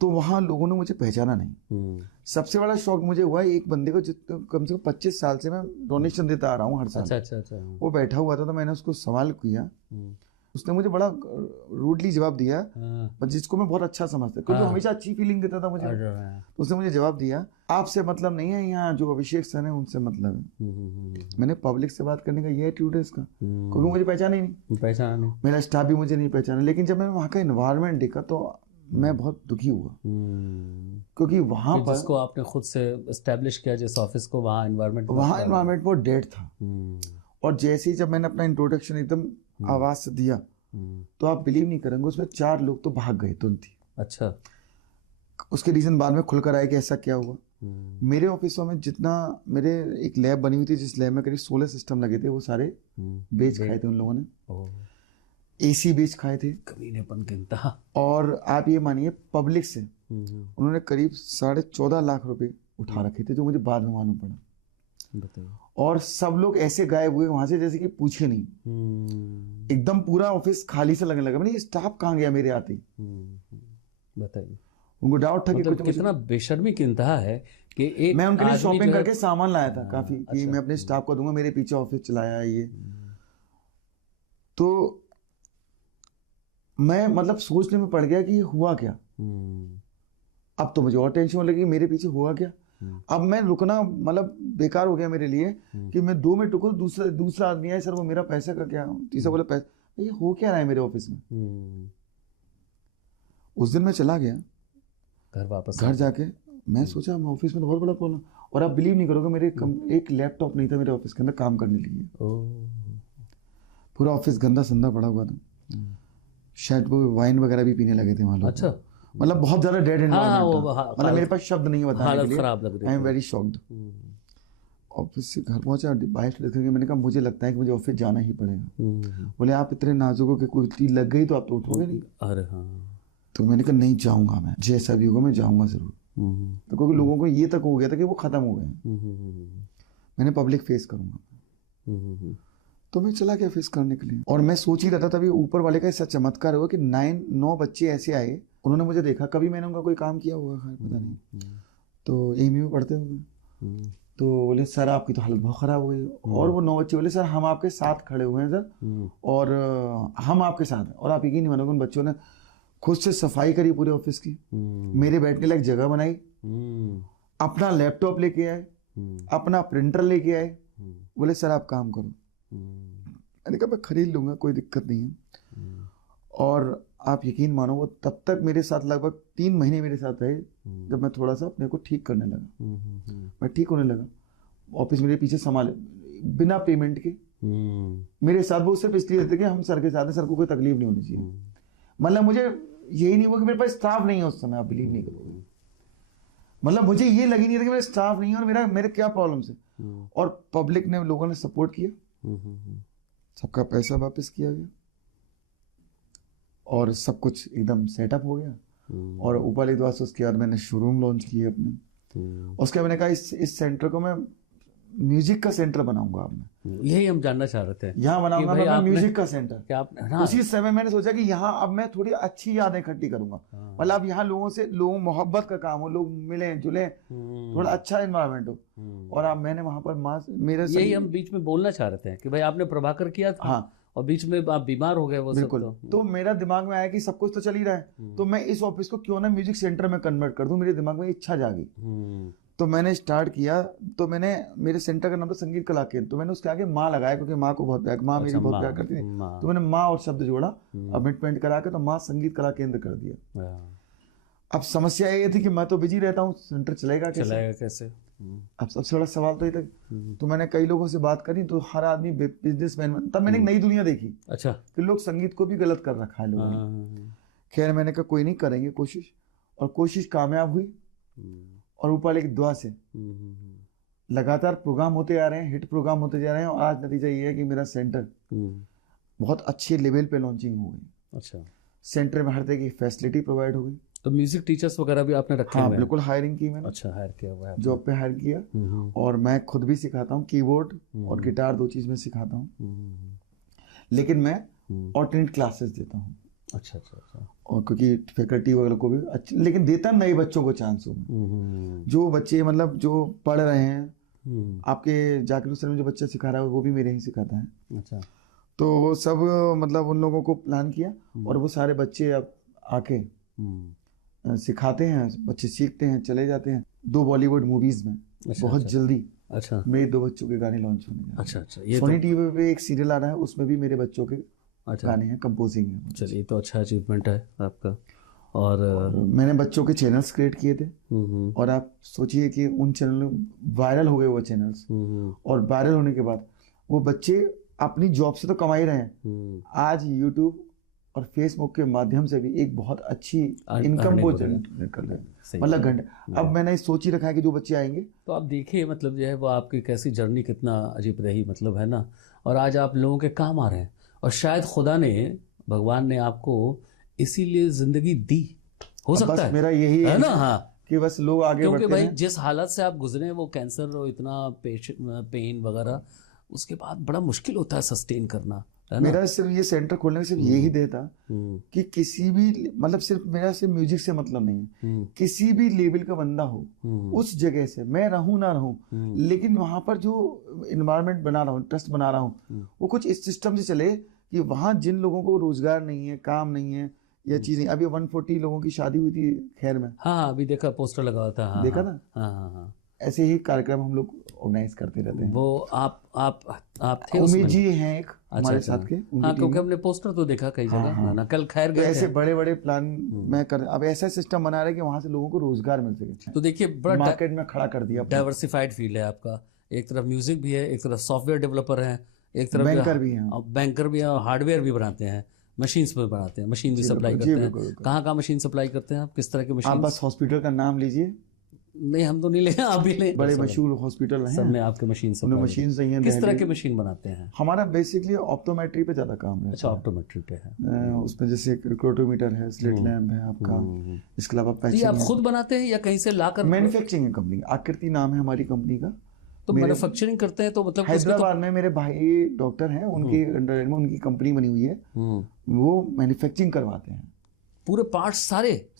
तो वहाँ लोगों ने मुझे पहचाना नहीं। सबसे बड़ा शौक मुझे हुआ एक बंदे को, कम से कम 25 साल से मैं डोनेशन देता आ रहा हूँ हर साल। अच्छा। वो बैठा हुआ था तो मैंने उसको सवाल किया, उसने मुझे बड़ा रूडली जवाब दिया, पर जिसको मैं बहुत अच्छा समझता, क्योंकि हमेशा अच्छी फीलिंग देता था मुझे। तो उसने मुझे जवाब दिया, आपसे मतलब नहीं है, यहाँ जो अभिषेक सर है उनसे मतलब है। मैंने पब्लिक से बात करने का ये एटीट्यूड है इसका, क्योंकि मुझे पहचाना नहीं, मेरा स्टाफ भी मुझे नहीं पहचाना। लेकिन जब मैंने वहाँ का एनवायरनमेंट देखा तो मैं बहुत दुखी हुआ, क्योंकि वहाँ पर जिसको आपने खुद से एस्टेब्लिश किया जिस ऑफिस को, वहाँ एनवायरनमेंट बहुत डेड था। और जैसे ही जब मैंने अपना इंट्रोडक्शन एकदम आवाज से दिया तो आप बिलीव नहीं करेंगे, उसमें 4 लोग तो भाग गए तुरंत ही। अच्छा। उसके रीजन बाद में खुलकर आए कि ऐसा क्या हुआ। मेरे ऑफिसों में जितना, मेरे एक लैब बनी हुई थी जिस लैब में करीब 16 सिस्टम लगे थे, वो सारे बेच खाए थे उन लोगों ने। एसी बेच खाए थे, कमीनेपन गिनता। और आप ये मानिए पब्लिक से उन्होंने करीब 14.5 लाख रुपए उठा रखे थे, जो मुझे बाद में मालूम पड़ा। बताइए। और सब लोग ऐसे गायब हुए वहां से जैसे कि पूछे नहीं। एकदम पूरा ऑफिस खाली से लगने लगा। मैंने स्टाफ कहाँ गया मेरे आते। बताइए। उनको डाउट था कि मतलब कितना बेशर्मी की इंतहा है कि एक मैं उनके लिए शॉपिंग करके सामान लाया था काफी, कि मैं अपने स्टाफ को दूंगा, मेरे पीछे ऑफिस चलाया ये। तो मैं मतलब सोचने में पड़ गया कि ये हुआ क्या। अब तो मुझे और टेंशन होने लगी, मेरे पीछे हुआ क्या। अब मैं रुकना मतलब बेकार हो गया मेरे लिए कि मैं 2 मिनट रुकूं, दूसरा आदमी आए, सर वो मेरा पैसे का क्या, तीसरा बोला पैसा, ये हो क्या रहा है मेरे ऑफिस में। उस दिन मैं चला गया घर जाके, मैं सोचा मैं ऑफिस में तो बहुत बड़ा प्रॉब्लम, और आप बिलीव नहीं करोगे मेरे एक लैपटॉप नहीं था मेरे ऑफिस के अंदर काम करने के लिए। पूरा ऑफिस गंदा संदा पड़ा हुआ था, शायद वो वाइन वगैरह भी पीने लगे थे वहाँ लोग। अच्छा, मतलब बहुत ज्यादा डेड एनवायरनमेंट था, मतलब मेरे पास शब्द नहीं है बताने के लिए। I am very shocked. Office से घर पहुंचा, बाहर करके मैंने कहा मुझे लगता है कि मुझे ऑफिस जाना ही पड़ेगा। बोले आप इतने नाजुक हो कि कोई चीज लग गई तो आप तो उठोगे नहीं। अरे हाँ। तो मैंने कहा नहीं जाऊंगा, मैं जैसा भी होगा मैं जाऊंगा जरूर। तो क्योंकि लोगों को ये तक हो गया था कि वो खत्म हो गए, मैंने पब्लिक फेस करूंगा। तो मैं चला गया फेस करने के लिए, और मैं सोच ही रहा था तभी ऊपर वाले का ऐसा चमत्कार हुआ कि 9 बच्चे ऐसे आए, उन्होंने मुझे देखा, कभी मैंने उनका कोई काम किया होगा पता नहीं, तो एमयू में पढ़ते होंगे, तो बोले सर आपकी तो हालत बहुत ख़राब हो गई। और वो 9 बच्चे बोले सर हम आपके साथ खड़े हुए हैं सर, और हम आपके साथ हैं। और आप यकीन नहीं मानोगे उन बच्चों ने खुद से सफाई करी पूरे ऑफिस की, मेरे बैठने लायक जगह बनाई, अपना लैपटॉप लेके आए, अपना प्रिंटर लेके आए, बोले सर आप काम करो। मैंने कहा मैं खरीद लूंगा, कोई दिक्कत नहीं है। और आप यकीन मानो वो तब तक मेरे साथ लगभग 3 महीने मेरे साथ रहे, जब मैं थोड़ा सा अपने को ठीक करने लगा। मैं ठीक होने लगा, ऑफिस मेरे पीछे संभाले बिना पेमेंट के मेरे साथ, वो सिर्फ इसलिए रहते कि हम सर के साथ हैं, सर को कोई तकलीफ नहीं होनी चाहिए। मतलब मुझे यही नहीं हुआ कि मेरे पास स्टाफ नहीं है उस समय, आप बिलीव नहीं करोगे। मतलब मुझे ये लगी नहीं था कि मेरा स्टाफ नहीं है और मेरे क्या प्रॉब्लम्स है। और पब्लिक ने, लोगों ने सपोर्ट किया, सबका पैसा वापस किया गया और सब कुछ एकदम सेटअप हो गया। और ऊपर वाली दुआ से उसके बाद मैंने शोरूम लॉन्च किया अपने। उसके बाद मैंने कहा इस सेंटर को मैं म्यूजिक का सेंटर बनाऊंगा। अब मैं यही हम जानना चाह रहे थे, यहाँ बनाऊंगा मैं म्यूजिक का सेंटर। उसी समय मैंने सोचा कि यहाँ अब मैं थोड़ी अच्छी यादें इकट्ठी करूंगा, मतलब अब यहाँ लोगों मोहब्बत का काम हो, लोग मिले जुले, थोड़ा अच्छा एनवायरनमेंट हो। और अब मैंने वहां पर मेरे यही हम बीच में बोलना चाह रहे थे कि भाई आपने प्रभाकर किया था। हाँ, और बीच में आप बीमार हो गए वो बिल्कुल। तो मेरा दिमाग में आया कि सब कुछ तो चल ही रहा है, तो मैं इस ऑफिस को क्यों ना म्यूजिक सेंटर में कन्वर्ट कर दूं। मेरे दिमाग में इच्छा जागी, तो मैंने स्टार्ट किया। तो मैंने, मेरे सेंटर का नाम था संगीत कला केंद्र, तो मैंने उसके आगे माँ लगाया क्योंकि माँ को बहुत प्यार, माँ मेरी बहुत प्यार करती थी। तो मैंने माँ और शब्द जोड़ा, अमिटमेंट करा के तो माँ संगीत कला केंद्र कर दिया। अब समस्या ये थी कि मैं तो बिजी रहता हूँ, सेंटर चलेगा कैसे। अब सबसे बड़ा सवाल तो ये था। तो मैंने कई लोगों से बात करी, तो हर आदमी बिजनेसमैन, तब मैंने एक नई दुनिया देखी। अच्छा, कि लोग संगीत को भी गलत कर रखा है लोगों ने। खैर मैंने कहा कोई नहीं, करेंगे कोशिश, और कोशिश कामयाब हुई। और ऊपर वाले की दुआ से लगातार प्रोग्राम होते आ रहे हैं, हिट प्रोग्राम होते जा रहे हैं, और आज नतीजा ये है कि मेरा सेंटर बहुत अच्छे लेवल पे लॉन्चिंग हो गई। अच्छा, सेंटर में हर तरह की फैसिलिटी प्रोवाइड हो गई। तो म्यूजिक टीचर्स वगैरह भी आपने रखे? हाँ, बिल्कुल हायरिंग की मैंने। अच्छा, हायर किया हुआ है, जॉब पे हायर किया। और मैं खुद भी सिखाता हूँ, कीबोर्ड और गिटार 2 चीज में सिखाता हूँ। लेकिन मैं ऑल्टरनेट क्लासेस देता हूँ। अच्छा। और क्योंकि फैकल्टी वगैरह को भी अच्छे, लेकिन देता नए बच्चों को चांस हो। जो बच्चे मतलब जो पढ़ रहे हैं, आपके जाकिर हुसैन में जो बच्चा सिखा रहा है वो भी मेरे ही सिखाता है। अच्छा, तो वो सब मतलब उन लोगों को प्लान किया, और वो सारे बच्चे अब आके सिखाते हैं, बच्चे सीखते हैं, चले जाते हैं 2 बॉलीवुड मूवीज में। बहुत जल्दी मेरे 2 बच्चों के गाने लॉन्च होने हैं। अच्छा, सोनी टीवी पे एक सीरियल आ रहा है, उसमें भी मेरे बच्चों के गाने हैं, कंपोजिंग है। चलिए, तो अच्छा अचीवमेंट है आपका। और मैंने बच्चों के चैनल्स क्रिएट किए थे, और आप सोचिए कि उन चैनलों वायरल हो गए वो चैनल्स। और वायरल होने के बाद वो बच्चे अपनी जॉब से तो कमा ही रहे हैं, आज यूट्यूब और फेसबुक के माध्यम से भी एक बहुत अच्छी इनकम को जनरेट कर रहे हैं। मतलब घंटे, अब मैंने सोच ही रखा है कि जो बच्चे आएंगे, तो आप देखिए मतलब जो है वो आपकी कैसी जर्नी कितना अजीब रही, मतलब है ना। और आज आप लोगों के काम आ रहे हैं, और शायद खुदा ने, भगवान ने आपको इसीलिए जिंदगी दी, हो सकता है। मेरा यही है ना, हाँ, कि बस लोग आगे बढ़ते हैं। क्योंकि भाई जिस हालत से आप गुजरे, वो कैंसर और इतना पेन वगैरह, उसके बाद बड़ा मुश्किल होता है सस्टेन करना। मेरा सिर्फ ये सेंटर खोलने में सिर्फ यही देता कि किसी भी, मतलब सिर्फ मेरा सिर्फ म्यूजिक से मतलब नहीं है, किसी भी लेवल का बंदा हो, उस जगह से मैं रहूं ना रहूं, लेकिन वहां पर जो इन्वायरमेंट बना रहा हूँ, ट्रस्ट बना रहा हूँ, वो कुछ इस सिस्टम से चले कि वहाँ जिन लोगों को रोजगार नहीं है, काम नहीं है या चीजें, अभी 140 लोगों की शादी हुई थी खैर में। हाँ, अभी देखा, पोस्टर लगा हुआ था। हाँ, देखा हाँ, ना। हाँ, हाँ, हाँ। ऐसे ही कार्यक्रम हम लोग ऑर्गेनाइज करते रहते हैं। वो आप थे उमेश उसमें? जी हैं एक हमारे अच्छा, साथ के, हाँ, क्योंकि हमने पोस्टर तो देखा कई जगह। हाँ। ना कल खैर तो गए ऐसे थे। बड़े बड़े प्लान मैं कर, अब ऐसा सिस्टम बना रहे कि वहां से लोगों को रोजगार मिल सके। तो देखिए, बड़ा मार्केट में खड़ा कर दिया। डाइवर्सिफाइड फील्ड है आपका। एक तरफ म्यूजिक भी है, एक तरफ सॉफ्टवेयर डेवलपर है, एक तरफ बैंकर भी हैं, बैंकर भी हैं, और हार्डवेयर भी बनाते हैं, मशीन्स में बनाते हैं, मशीन भी सप्लाई करते हैं। कहाँ कहाँ मशीन सप्लाई करते हैं आप? किस तरह की मशीन? आप बस हॉस्पिटल का नाम लीजिए। नहीं, हम तो नहीं ले, आप भी ले। बड़े मशहूर हॉस्पिटल हैं, सब में आपके मशीन सप्लाई। मशीन सही है। किस तरह की मशीन बनाते हैं? हमारा बेसिकली ऑप्टोमेट्री पे ज्यादा काम है। अच्छा, ऑप्टोमेट्री पे है। उसमें जैसे रिक्रोटोमीटर है, स्लिट लैम्प है आपका, इसके अलावा पैचिंग। आप खुद बनाते हैं या कहीं से लाकर? मैन्युफैक्चरिंग कंपनी, आकृति नाम है हमारी कंपनी का। तो मैन्युफैक्चरिंग करते हैं तो मतलब हैदराबाद में मेरे भाई डॉक्टर हैं, उनकी अंडर में उनकी कंपनी बनी हुई है, वो मैन्युफैक्चरिंग करवाते हैं पूरे पार्ट्स, सारे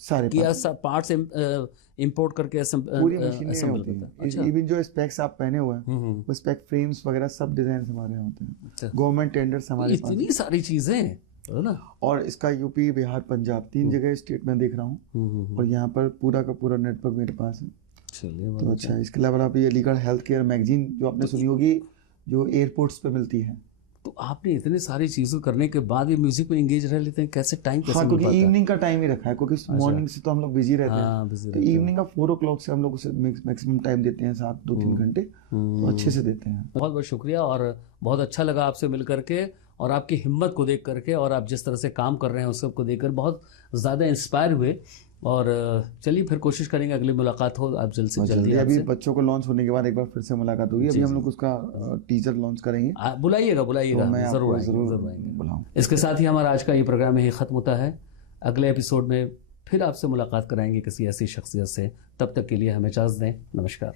पार्ट्स इंपोर्ट करके पूरी मशीनें होती हैं। अच्छा। इवन जो स्पेक्स आप पहने हुए हैं, वो स्पेक फ्रेम्स वगैरह सब डिजाइन हमारे यहाँ होते हैं। अच्छा। गवर्नमेंट टेंडर्स हमारे पास, इतनी सारी चीजें है ना। और इसका यूपी, बिहार, पंजाब 3 जगह स्टेट में देख रहा हूँ, और यहाँ पर पूरा का पूरा नेटवर्क मेरे पास है। चलिए, तो अच्छा। इसके अलावा आप ये अलीगढ़ हेल्थ केयर मैगजीन जो आपने सुनी होगी, जो एयरपोर्ट्स पे मिलती है। तो आपने इतनी सारी चीजें करने के बाद भी म्यूजिक में एंगेज रह लेते हैं, कैसे टाइम कैसे मिल पाता है? इवनिंग का टाइम ही रखा है, क्योंकि मॉर्निंग से तो हम लोग बिजी रहते हैं, तो इवनिंग का 4 o'clock से हम लोग उसे मैक्सिमम टाइम देते हैं, 2-3 घंटे, तो अच्छे से देते हैं। बहुत बहुत शुक्रिया, और बहुत अच्छा लगा आपसे मिल करके, और आपकी हिम्मत को देख करके, और आप जिस तरह से काम कर रहे हैं उस सब को देखकर बहुत ज़्यादा इंस्पायर हुए। और चलिए, फिर कोशिश करेंगे अगली मुलाकात हो आप जल्द से जल्दी। अभी बच्चों को लॉन्च होने के बाद एक बार फिर से मुलाकात होगी। अभी हम लोग उसका टीजर लॉन्च करेंगे। बुलाइएगा, तो जरूर आएंगे। इसके साथ ही हमारा आज का ये प्रोग्राम यही खत्म होता है। अगले एपिसोड में फिर आपसे मुलाकात कराएंगे किसी ऐसी शख्सियत से। तब तक के लिए हमें इजाज़त दें। नमस्कार।